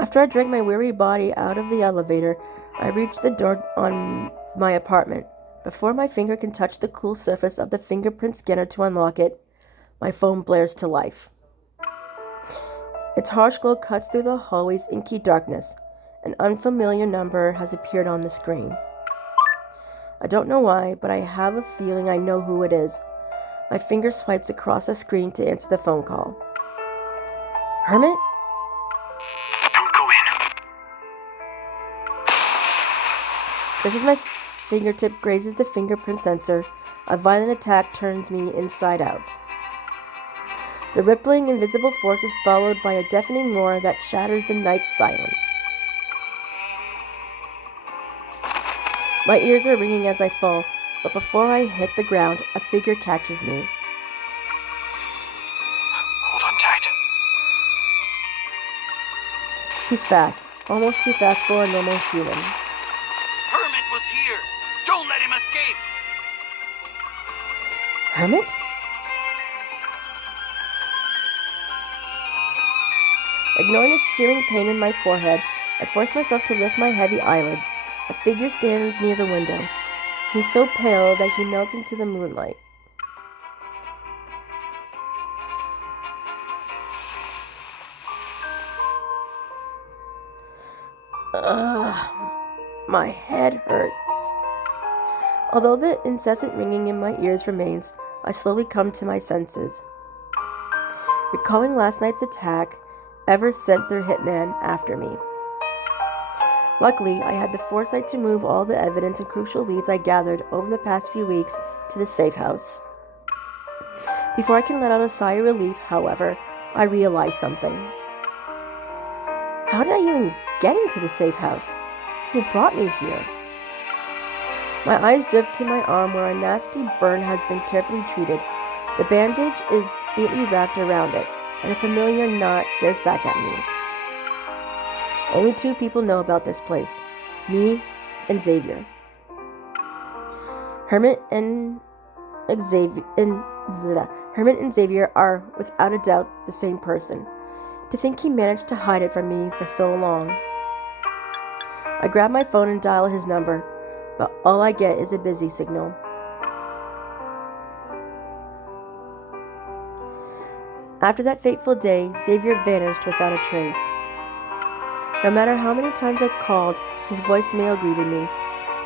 After I drag my weary body out of the elevator, I reach the door on my apartment. Before my finger can touch the cool surface of the fingerprint scanner to unlock it, my phone blares to life. Its harsh glow cuts through the hallway's inky darkness. An unfamiliar number has appeared on the screen. I don't know why, but I have a feeling I know who it is. My finger swipes across the screen to answer the phone call. Hermit? Don't go in. Just as my fingertip grazes the fingerprint sensor, a violent attack turns me inside out. The rippling, invisible force is followed by a deafening roar that shatters the night's silence. My ears are ringing as I fall, but before I hit the ground, a figure catches me. Hold on tight. He's fast, almost too fast for a normal human. Hermit was here! Don't let him escape! Hermit? Ignoring the shearing pain in my forehead, I force myself to lift my heavy eyelids. A figure stands near the window. He's so pale that he melts into the moonlight. My head hurts. Although the incessant ringing in my ears remains, I slowly come to my senses. Recalling last night's attack, Ever sent their hitman after me. Luckily, I had the foresight to move all the evidence and crucial leads I gathered over the past few weeks to the safe house. Before I can let out a sigh of relief, however, I realize something. How did I even get into the safe house? Who brought me here? My eyes drift to my arm where a nasty burn has been carefully treated. The bandage is neatly wrapped around it, and a familiar knot stares back at me. Only 2 people know about this place, me and Xavier. Hermit and Xavier are, without a doubt, the same person. To think he managed to hide it from me for so long. I grab my phone and dial his number, but all I get is a busy signal. After that fateful day, Xavier vanished without a trace. No matter how many times I called, his voicemail greeted me.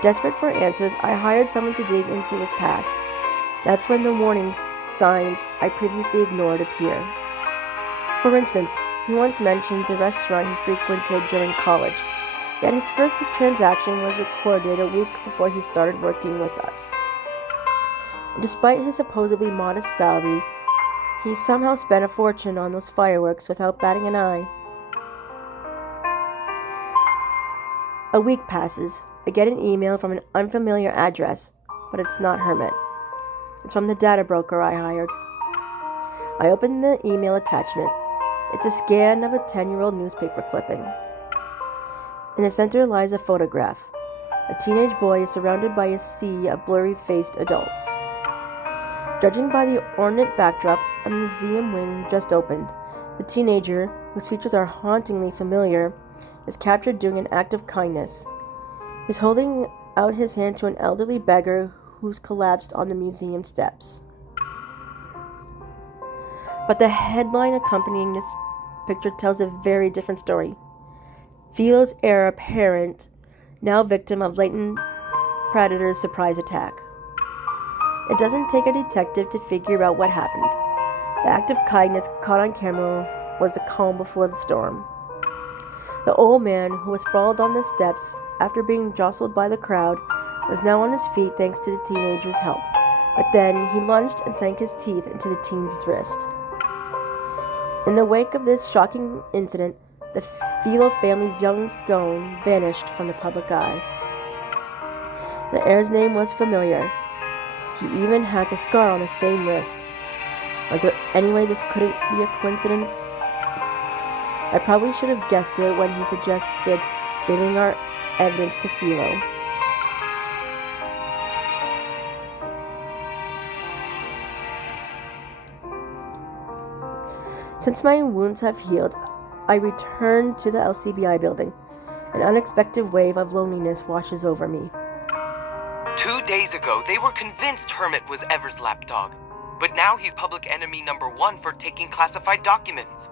Desperate for answers, I hired someone to dig into his past. That's when the warning signs I previously ignored appear. For instance, he once mentioned the restaurant he frequented during college, yet his first transaction was recorded a week before he started working with us. Despite his supposedly modest salary, he somehow spent a fortune on those fireworks without batting an eye. A week passes. I get an email from an unfamiliar address, but it's not Hermit. It's from the data broker I hired. I open the email attachment. It's a scan of a 10-year-old newspaper clipping. In the center lies a photograph. A teenage boy is surrounded by a sea of blurry-faced adults. Judging by the ornate backdrop, a museum wing just opened. The teenager, whose features are hauntingly familiar, is captured doing an act of kindness. He's holding out his hand to an elderly beggar who's collapsed on the museum steps. But the headline accompanying this picture tells a very different story. Philo's heir apparent, now victim of latent predator's surprise attack. It doesn't take a detective to figure out what happened. The act of kindness caught on camera was the calm before the storm. The old man, who was sprawled on the steps after being jostled by the crowd, was now on his feet thanks to the teenager's help. But then he lunged and sank his teeth into the teen's wrist. In the wake of this shocking incident, the Philo family's young scone vanished from the public eye. The heir's name was familiar. He even has a scar on the same wrist. Was there any way this couldn't be a coincidence? I probably should have guessed it when he suggested giving our evidence to Philo. Since my wounds have healed, I return to the LCBI building. An unexpected wave of loneliness washes over me. 2 days ago, they were convinced Hermit was Ever's lapdog, but now he's public enemy number 1 for taking classified documents.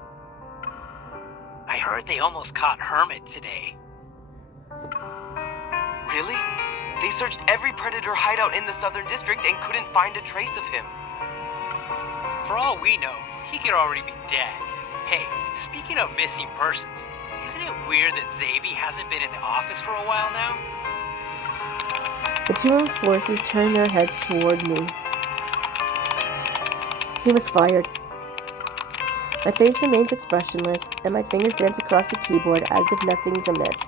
I heard they almost caught Hermit today. Really? They searched every Predator hideout in the Southern District and couldn't find a trace of him. For all we know, he could already be dead. Hey, speaking of missing persons, isn't it weird that Xavier hasn't been in the office for a while now? The 2 enforcers turned their heads toward me. He was fired. My face remains expressionless, and my fingers dance across the keyboard as if nothing's amiss.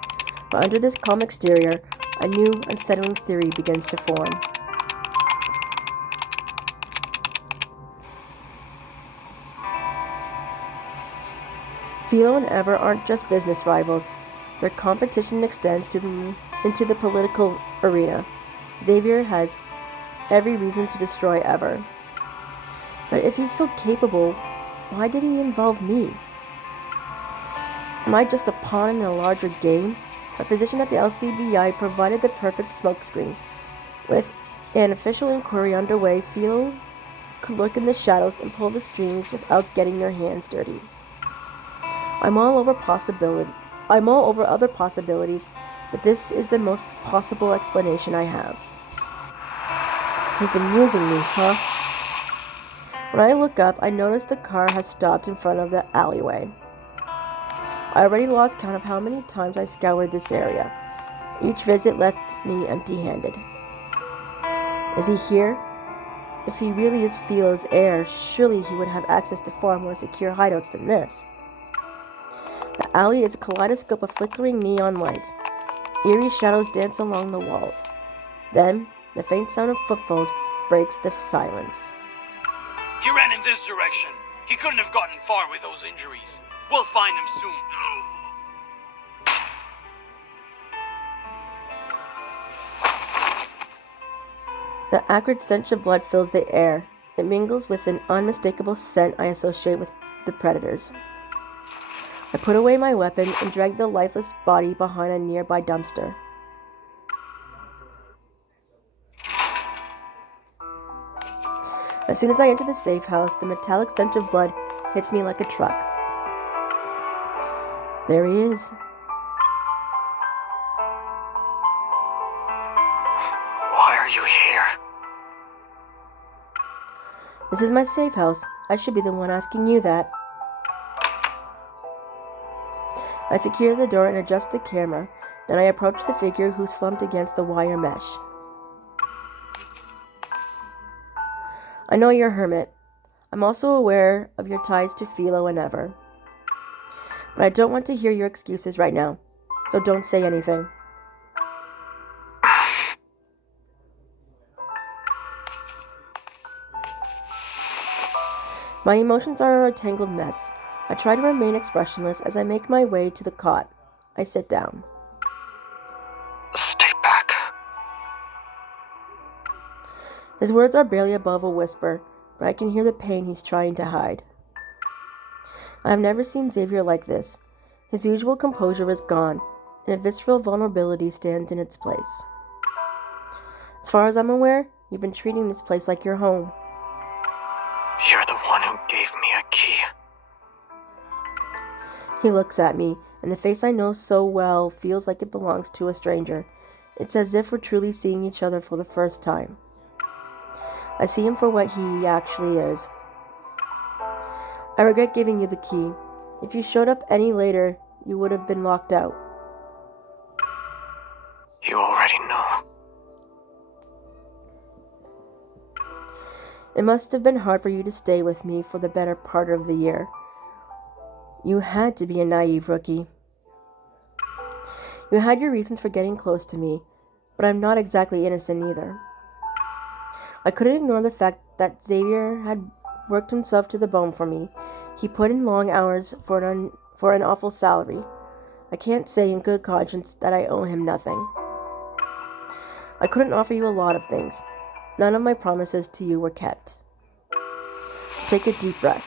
But under this calm exterior, a new, unsettling theory begins to form. Philo and Ever aren't just business rivals. Their competition extends into the political arena. Xavier has every reason to destroy Ever. But if he's so capable, why did he involve me? Am I just a pawn in a larger game? My position at the LCBI provided the perfect smokescreen. With an official inquiry underway, Philo could lurk in the shadows and pull the strings without getting their hands dirty. I'm all over other possibilities, but this is the most possible explanation I have. He's been using me, huh? When I look up, I notice the car has stopped in front of the alleyway. I already lost count of how many times I scoured this area. Each visit left me empty-handed. Is he here? If he really is Philo's heir, surely he would have access to far more secure hideouts than this. The alley is a kaleidoscope of flickering neon lights. Eerie shadows dance along the walls. Then, the faint sound of footfalls breaks the silence. He ran in this direction. He couldn't have gotten far with those injuries. We'll find him soon. The acrid stench of blood fills the air. It mingles with an unmistakable scent I associate with the predators. I put away my weapon and drag the lifeless body behind a nearby dumpster. As soon as I enter the safe house, the metallic stench of blood hits me like a truck. There he is. Why are you here? This is my safe house. I should be the one asking you that. I secure the door and adjust the camera. Then I approach the figure who slumped against the wire mesh. I know you're a hermit. I'm also aware of your ties to Philo and Ever. But I don't want to hear your excuses right now, so don't say anything. My emotions are a tangled mess. I try to remain expressionless as I make my way to the cot. I sit down. Stay back. His words are barely above a whisper, but I can hear the pain he's trying to hide. I have never seen Xavier like this. His usual composure is gone, and a visceral vulnerability stands in its place. As far as I'm aware, you've been treating this place like your home. You're the one who gave me a key. He looks at me, and the face I know so well feels like it belongs to a stranger. It's as if we're truly seeing each other for the first time. I see him for what he actually is. I regret giving you the key. If you showed up any later, you would have been locked out. You already know. It must have been hard for you to stay with me for the better part of the year. You had to be a naive rookie. You had your reasons for getting close to me, but I'm not exactly innocent either. I couldn't ignore the fact that Xavier had worked himself to the bone for me. He put in long hours for an awful salary. I can't say in good conscience that I owe him nothing. I couldn't offer you a lot of things. None of my promises to you were kept. Take a deep breath.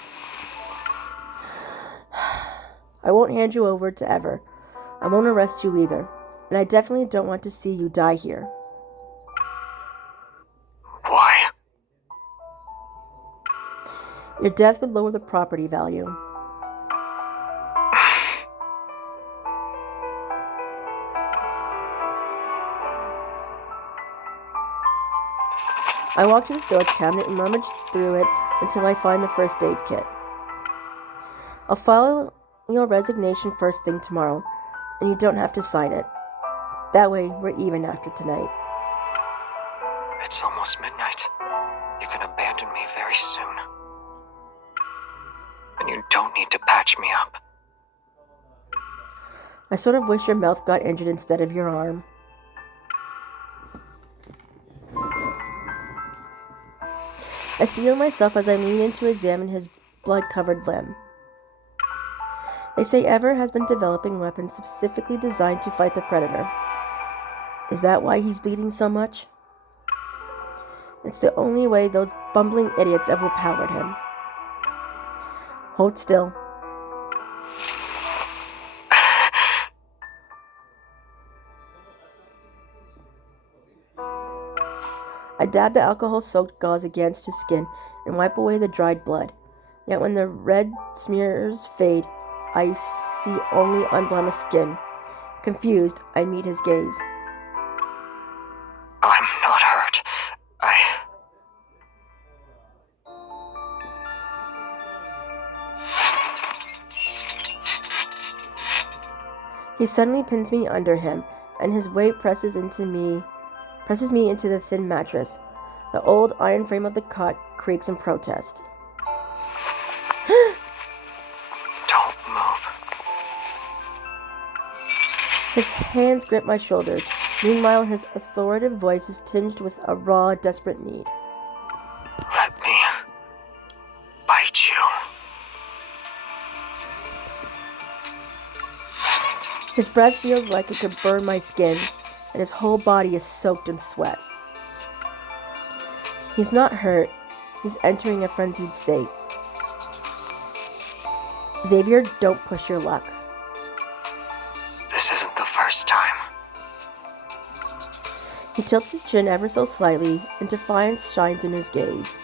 I won't hand you over to Ever. I won't arrest you either. And I definitely don't want to see you die here. Why? Your death would lower the property value. I walk to the storage cabinet and rummage through it until I find the first aid kit. I'll file your resignation first thing tomorrow, and you don't have to sign it. That way, we're even after tonight. It's almost midnight. You can abandon me very soon. And you don't need to patch me up. I sort of wish your mouth got injured instead of your arm. I steel myself as I lean in to examine his blood-covered limb. They say Ever has been developing weapons specifically designed to fight the Predator. Is that why he's bleeding so much? It's the only way those bumbling idiots overpowered him. Hold still. I dab the alcohol-soaked gauze against his skin and wipe away the dried blood. Yet when the red smears fade, I see only unblemished skin. Confused, I meet his gaze. I'm not hurt. He suddenly pins me under him, and his weight presses me into the thin mattress. The old iron frame of the cot creaks in protest. Don't move. His hands grip my shoulders. Meanwhile, his authoritative voice is tinged with a raw, desperate need. Let me bite you. His breath feels like it could burn my skin, and his whole body is soaked in sweat. He's not hurt. He's entering a frenzied state. Xavier, don't push your luck. This isn't the first time. He tilts his chin ever so slightly, and defiance shines in his gaze.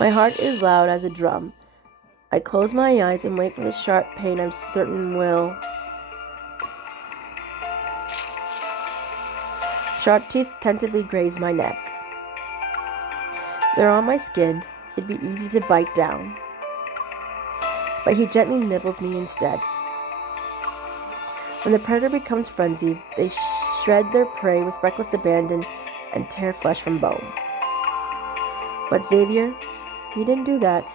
My heart is loud as a drum. I close my eyes and wait for the sharp pain I'm certain will. Sharp teeth tentatively graze my neck. They're on my skin. It'd be easy to bite down. But he gently nibbles me instead. When the predator becomes frenzied, they shred their prey with reckless abandon and tear flesh from bone. But Xavier, he didn't do that.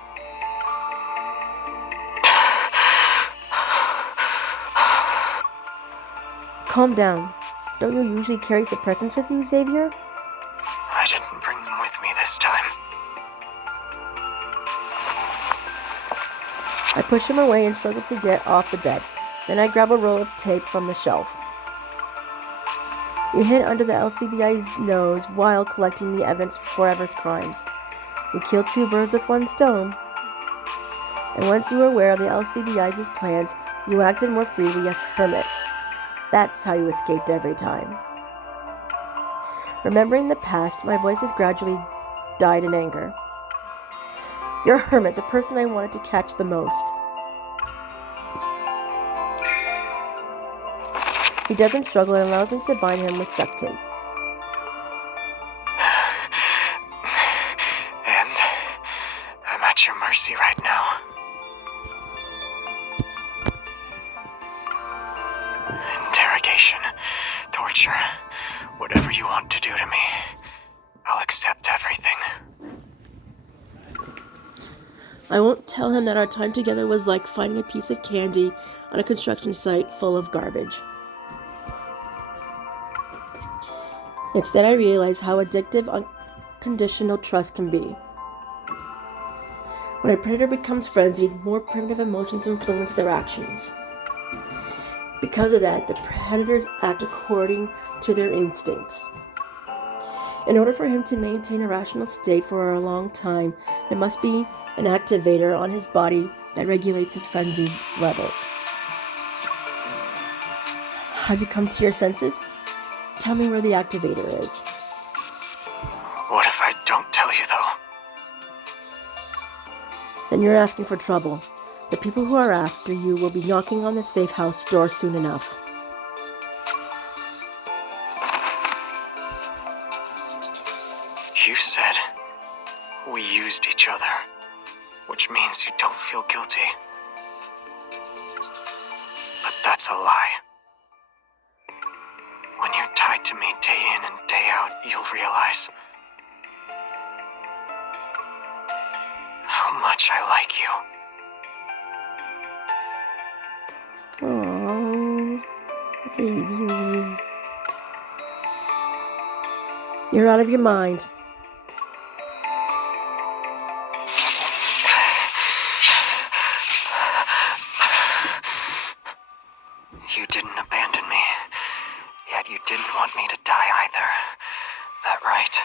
Calm down. Don't you usually carry suppressants with you, Xavier? I didn't bring them with me this time. I push him away and struggle to get off the bed. Then I grab a roll of tape from the shelf. We hid under the LCBI's nose while collecting the evidence for Forever's crimes. We killed 2 birds with 1 stone. And once you were aware of the LCBI's plans, you acted more freely as Hermit. That's how you escaped every time. Remembering the past, my voice has gradually died in anger. You're Hermit, the person I wanted to catch the most. He doesn't struggle and allows me to bind him with duct tape. And I'm at your mercy right now. Interrogation, torture, whatever you want to do to me, I'll accept everything. I won't tell him that our time together was like finding a piece of candy on a construction site full of garbage. Instead, I realize how addictive unconditional trust can be. When a predator becomes frenzied, more primitive emotions influence their actions. Because of that, the predators act according to their instincts. In order for him to maintain a rational state for a long time, there must be an activator on his body that regulates his frenzy levels. Have you come to your senses? Tell me where the activator is. What if I don't tell you, though? Then you're asking for trouble. The people who are after you will be knocking on the safe house door soon enough. You said we used each other, which means you don't feel guilty. But that's a lie. When you're tied to me day in and day out, you'll realize how much I like you. Aww, Xavier. You're out of your mind. You didn't abandon me, yet you didn't want me to die either. That right?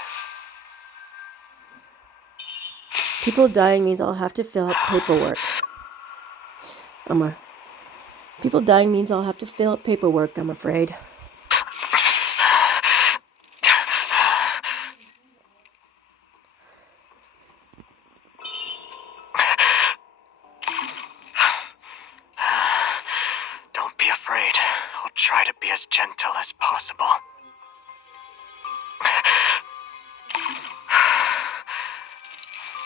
People dying means I'll have to fill out paperwork. People dying means I'll have to fill out paperwork, I'm afraid. Don't be afraid. I'll try to be as gentle as possible.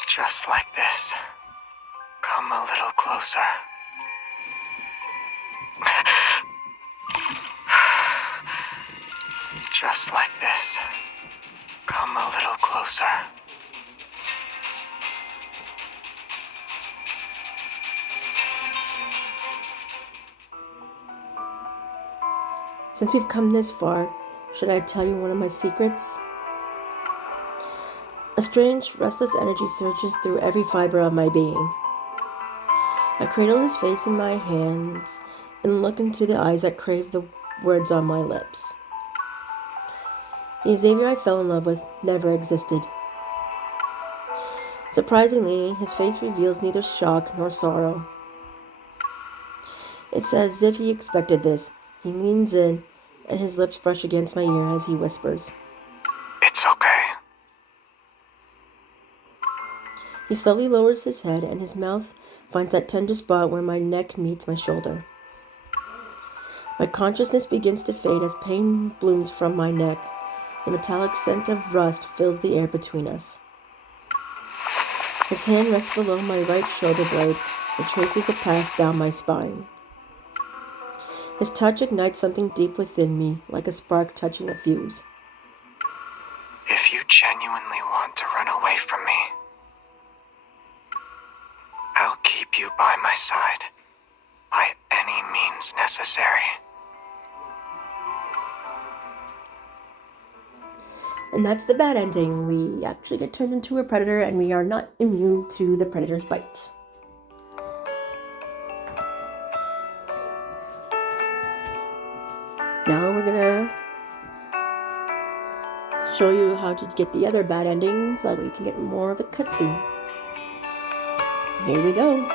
Just like this. Come a little closer. Just like this. Come a little closer. Since you've come this far, should I tell you one of my secrets? A strange, restless energy surges through every fiber of my being. I cradle his face in my hands and look into the eyes that crave the words on my lips. The Xavier I fell in love with never existed. Surprisingly, his face reveals neither shock nor sorrow. It's as if he expected this. He leans in, and his lips brush against my ear as he whispers. It's okay. He slowly lowers his head, and his mouth finds that tender spot where my neck meets my shoulder. My consciousness begins to fade as pain blooms from my neck. The metallic scent of rust fills the air between us. His hand rests below my right shoulder blade and traces a path down my spine. His touch ignites something deep within me, like a spark touching a fuse. If you genuinely want to run away from me, I'll keep you by my side, by any means necessary. And that's the bad ending. We actually get turned into a predator, and we are not immune to the predator's bite. Now we're gonna show you how to get the other bad endings, so that we can get more of a cutscene. Here we go.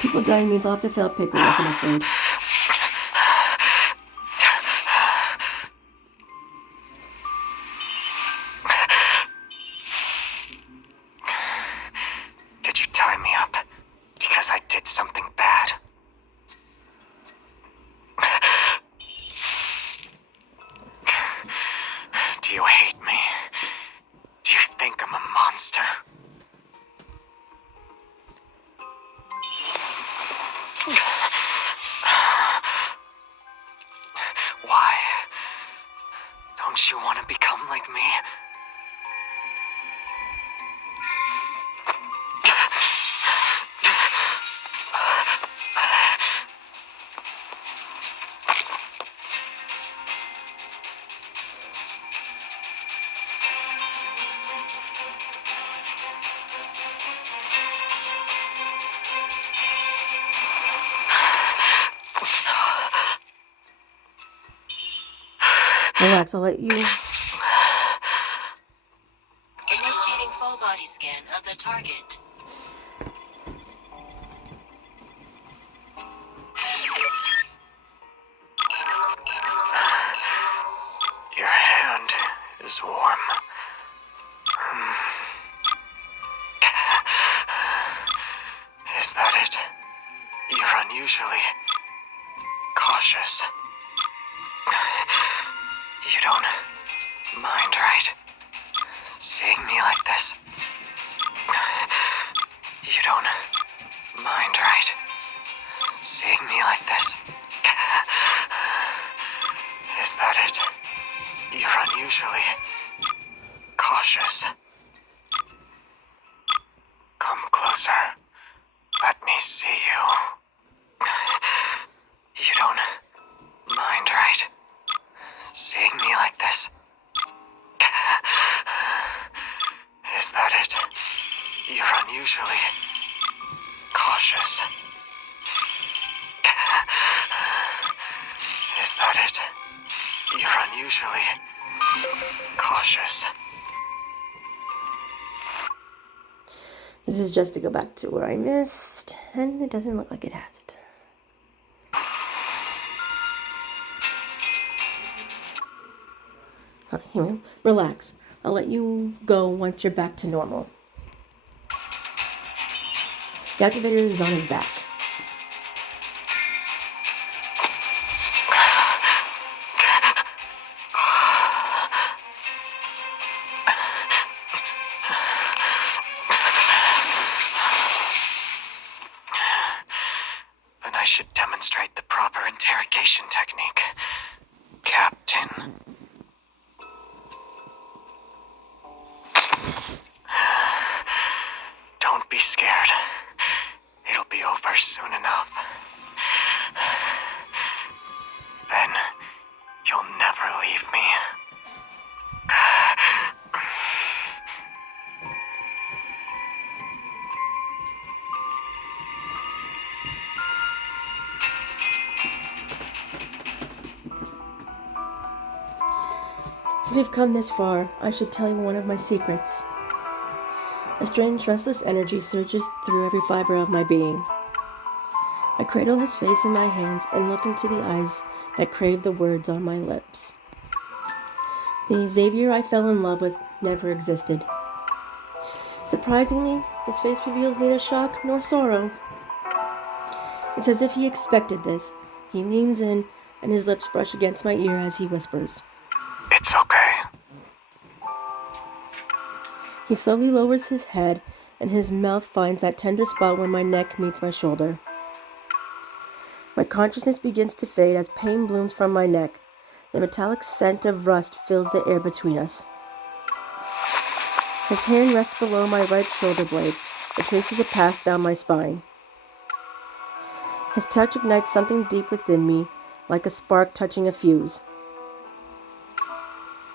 People dying means I'll have to fill out paperwork, I'm afraid. Did you tie me up because I did something bad? Do you hate me? Do you think I'm a monster? Why? Don't you want to become like me? Relax, I'll let you. Initiating full body scan of the target. Your hand is warm. Is that it? You're unusually cautious. You don't mind, right? Seeing me like this? You don't mind, right? Seeing me like this? Is that it? You're unusually cautious. Come closer. Let me see you. You don't mind, right? Seeing me like this? Is that it? You're unusually cautious. Is that it? You're unusually cautious. This is just to go back to where I missed, and it doesn't look like it has it. Here we go. Relax. I'll let you go once you're back to normal. The activator is on his back. Then I should demonstrate the proper interrogation technique, Captain. Don't be scared. It'll be over soon enough. Then you'll never leave me. Since we've come this far, I should tell you one of my secrets. A strange, restless energy surges through every fiber of my being. I cradle his face in my hands and look into the eyes that crave the words on my lips. The Xavier I fell in love with never existed. Surprisingly, his face reveals neither shock nor sorrow. It's as if he expected this. He leans in, and his lips brush against my ear as he whispers. It's okay. He slowly lowers his head, and his mouth finds that tender spot where my neck meets my shoulder. My consciousness begins to fade as pain blooms from my neck. The metallic scent of rust fills the air between us. His hand rests below my right shoulder blade. It traces a path down my spine. His touch ignites something deep within me, like a spark touching a fuse.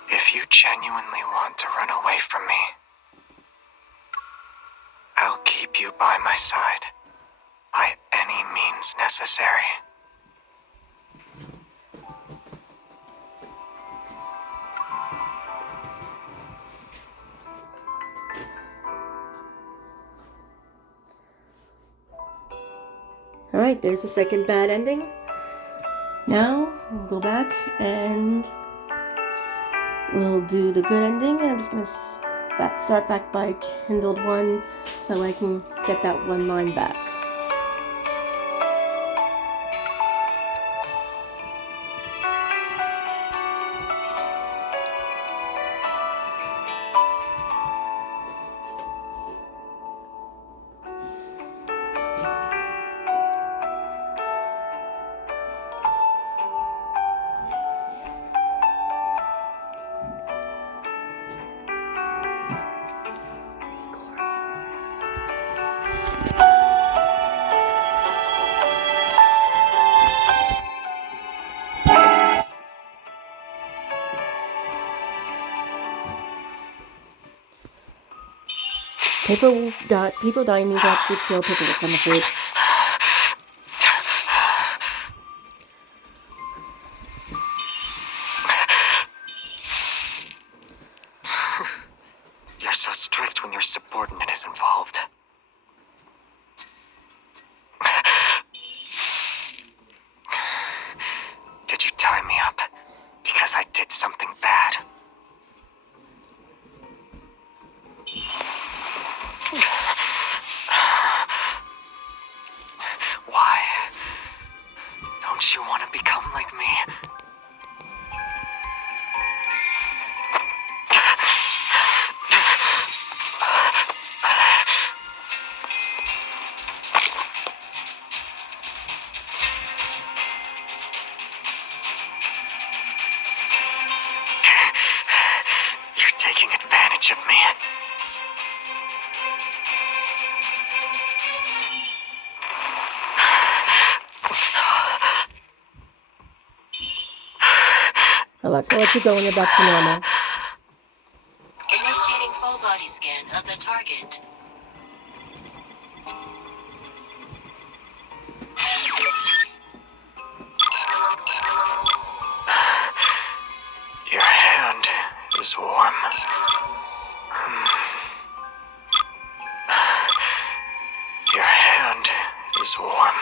If you genuinely want to run away from me, I'll keep you by my side, by any means necessary. Alright, there's the second bad ending. Now, we'll go back and we'll do the good ending. I'm just going to start back by Kindled 1 so I can get that one line back. People dying means I have to fill paperwork, I'm afraid. You're so strict when your subordinate is involved. Did you tie me up because I did something bad? Why? Don't you want to become like me? You're taking advantage of me. Relax, I'll let you go when you're back to normal. Initiating full body scan of the target. Your hand is warm. Your hand is warm.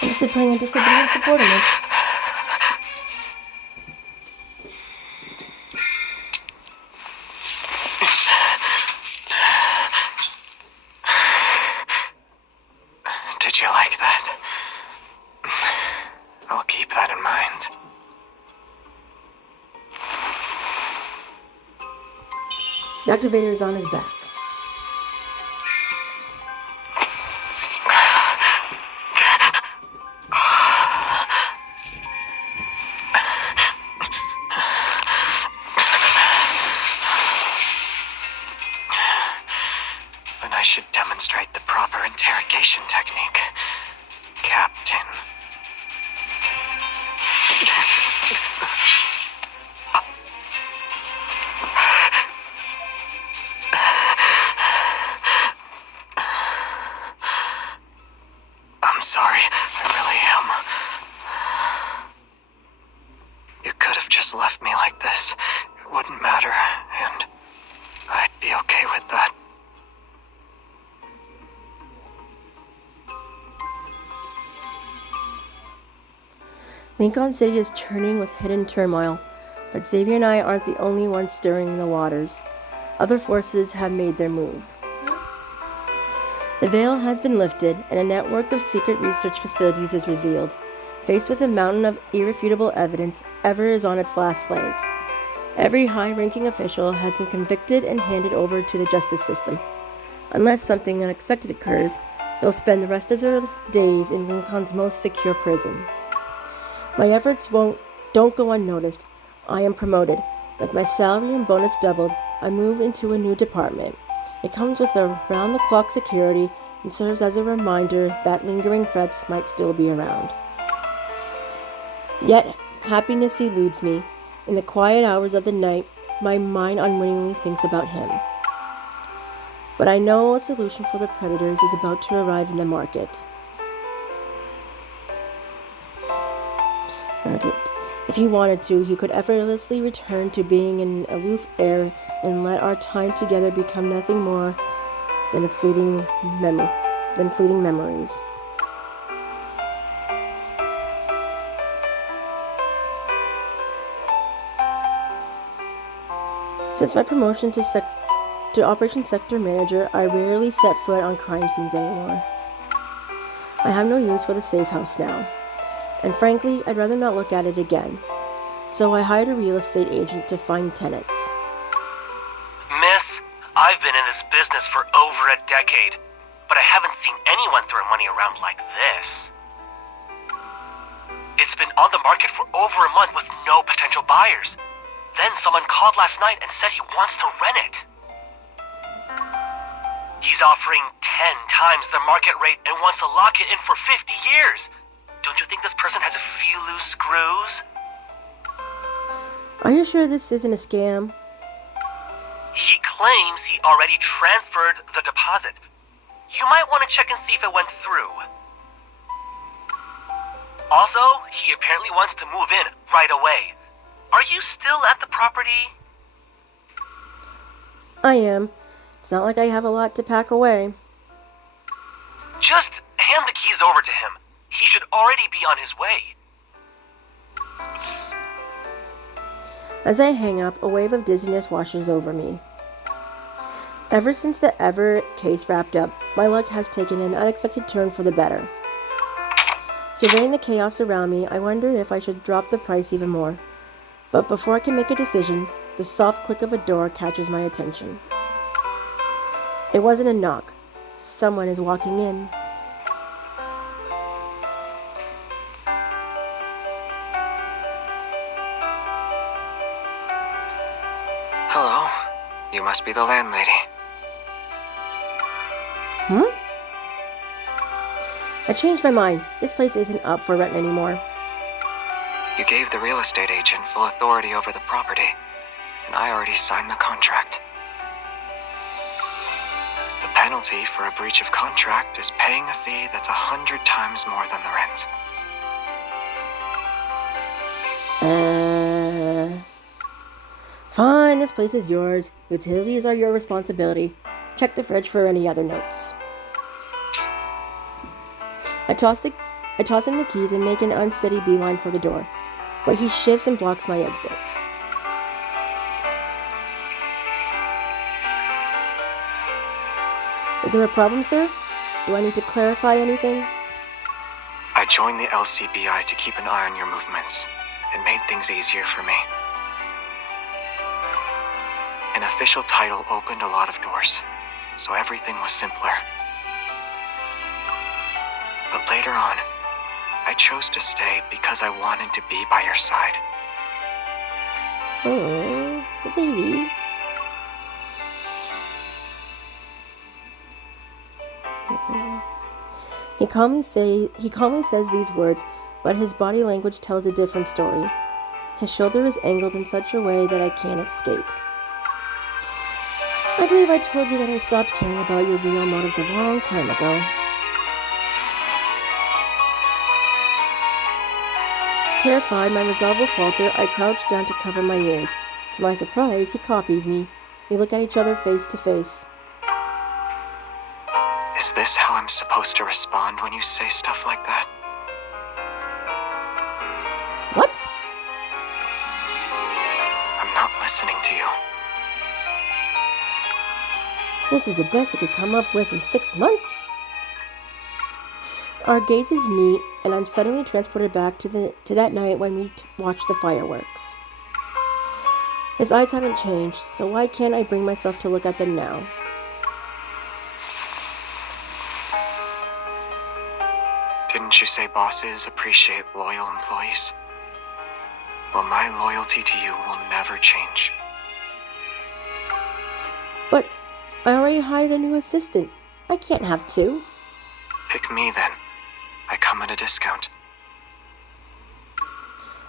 I'm just playing a disobedient subordinate. Did you like that? I'll keep that in mind. The activator is on his back. Then I should demonstrate the proper interrogation technique, Captain. I'm sorry, I really am. You could have just left me like this. It wouldn't matter, and I'd be okay with that. Lincoln City is churning with hidden turmoil, but Xavier and I aren't the only ones stirring the waters. Other forces have made their move. The veil has been lifted, and a network of secret research facilities is revealed. Faced with a mountain of irrefutable evidence, Ever is on its last legs. Every high-ranking official has been convicted and handed over to the justice system. Unless something unexpected occurs, they'll spend the rest of their days in Lincoln's most secure prison. My efforts don't go unnoticed. I am promoted. With my salary and bonus doubled, I move into a new department. It comes with a round-the-clock security and serves as a reminder that lingering threats might still be around. Yet, happiness eludes me. In the quiet hours of the night, my mind unwittingly thinks about him. But I know a solution for the predators is about to arrive in the market. If he wanted to, he could effortlessly return to being an aloof heir and let our time together become nothing more than fleeting memories. Since my promotion to Operation Sector Manager, I rarely set foot on crime scenes anymore. I have no use for the safe house now. And frankly, I'd rather not look at it again. So I hired a real estate agent to find tenants. Miss, I've been in this business for over a decade, but I haven't seen anyone throw money around like this. It's been on the market for over a month with no potential buyers. Then someone called last night and said he wants to rent it. He's offering 10 times the market rate and wants to lock it in for 50 years. Don't you think this person has a few loose screws? Are you sure this isn't a scam? He claims he already transferred the deposit. You might want to check and see if it went through. Also, he apparently wants to move in right away. Are you still at the property? I am. It's not like I have a lot to pack away. Just hand the keys over to him. He should already be on his way. As I hang up, a wave of dizziness washes over me. Ever since the Ever case wrapped up, my luck has taken an unexpected turn for the better. Surveying the chaos around me, I wonder if I should drop the price even more. But before I can make a decision, the soft click of a door catches my attention. It wasn't a knock. Someone is walking in. Hello. You must be the landlady. I changed my mind. This place isn't up for rent anymore. You gave the real estate agent full authority over the property, and I already signed the contract. The penalty for a breach of contract is paying a fee that's 100 times more than the rent. Fine, this place is yours. Utilities are your responsibility. Check the fridge for any other notes. I toss I toss him the keys and make an unsteady beeline for the door, but he shifts and blocks my exit. Is there a problem, sir? Do I need to clarify anything? I joined the LCBI to keep an eye on your movements. It made things easier for me. An official title opened a lot of doors, so everything was simpler. But later on, I chose to stay because I wanted to be by your side. Oh, Xavier. He calmly says these words, but his body language tells a different story. His shoulder is angled in such a way that I can't escape. I believe I told you that I stopped caring about your real motives a long time ago. Terrified, my resolve will falter, I crouch down to cover my ears. To my surprise, he copies me. We look at each other face to face. Is this how I'm supposed to respond when you say stuff like that? What? I'm not listening to you. This is the best I could come up with in 6 months. Our gazes meet, and I'm suddenly transported back to that night when we watched the fireworks. His eyes haven't changed, so why can't I bring myself to look at them now? Didn't you say bosses appreciate loyal employees? Well, my loyalty to you will never change. But I already hired a new assistant. I can't have two. Pick me then. I come at a discount.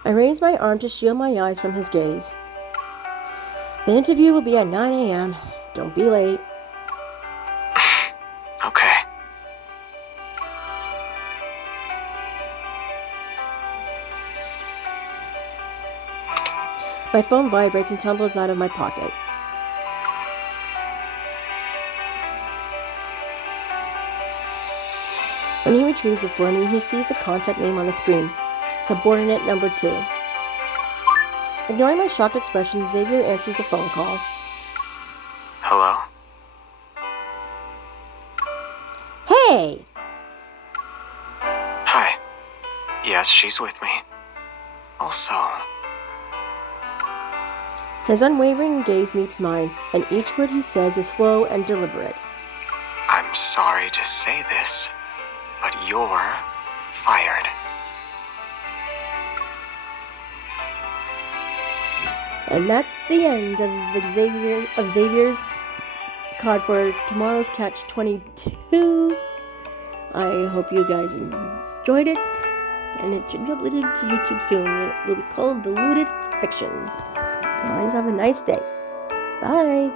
I raise my arm to shield my eyes from his gaze. The interview will be at 9 a.m. Don't be late. Okay. My phone vibrates and tumbles out of my pocket. When he retrieves it for me, he sees the contact name on the screen. Subordinate number 2. Ignoring my shocked expression, Xavier answers the phone call. Hello? Hey! Hi. Yes, she's with me. Also... His unwavering gaze meets mine, and each word he says is slow and deliberate. I'm sorry to say this, but you're fired. And that's the end of Xavier's card for tomorrow's Catch 22. I hope you guys enjoyed it, and it should be uploaded to YouTube soon. It will be called Deluded Fiction. Guys, have a nice day. Bye.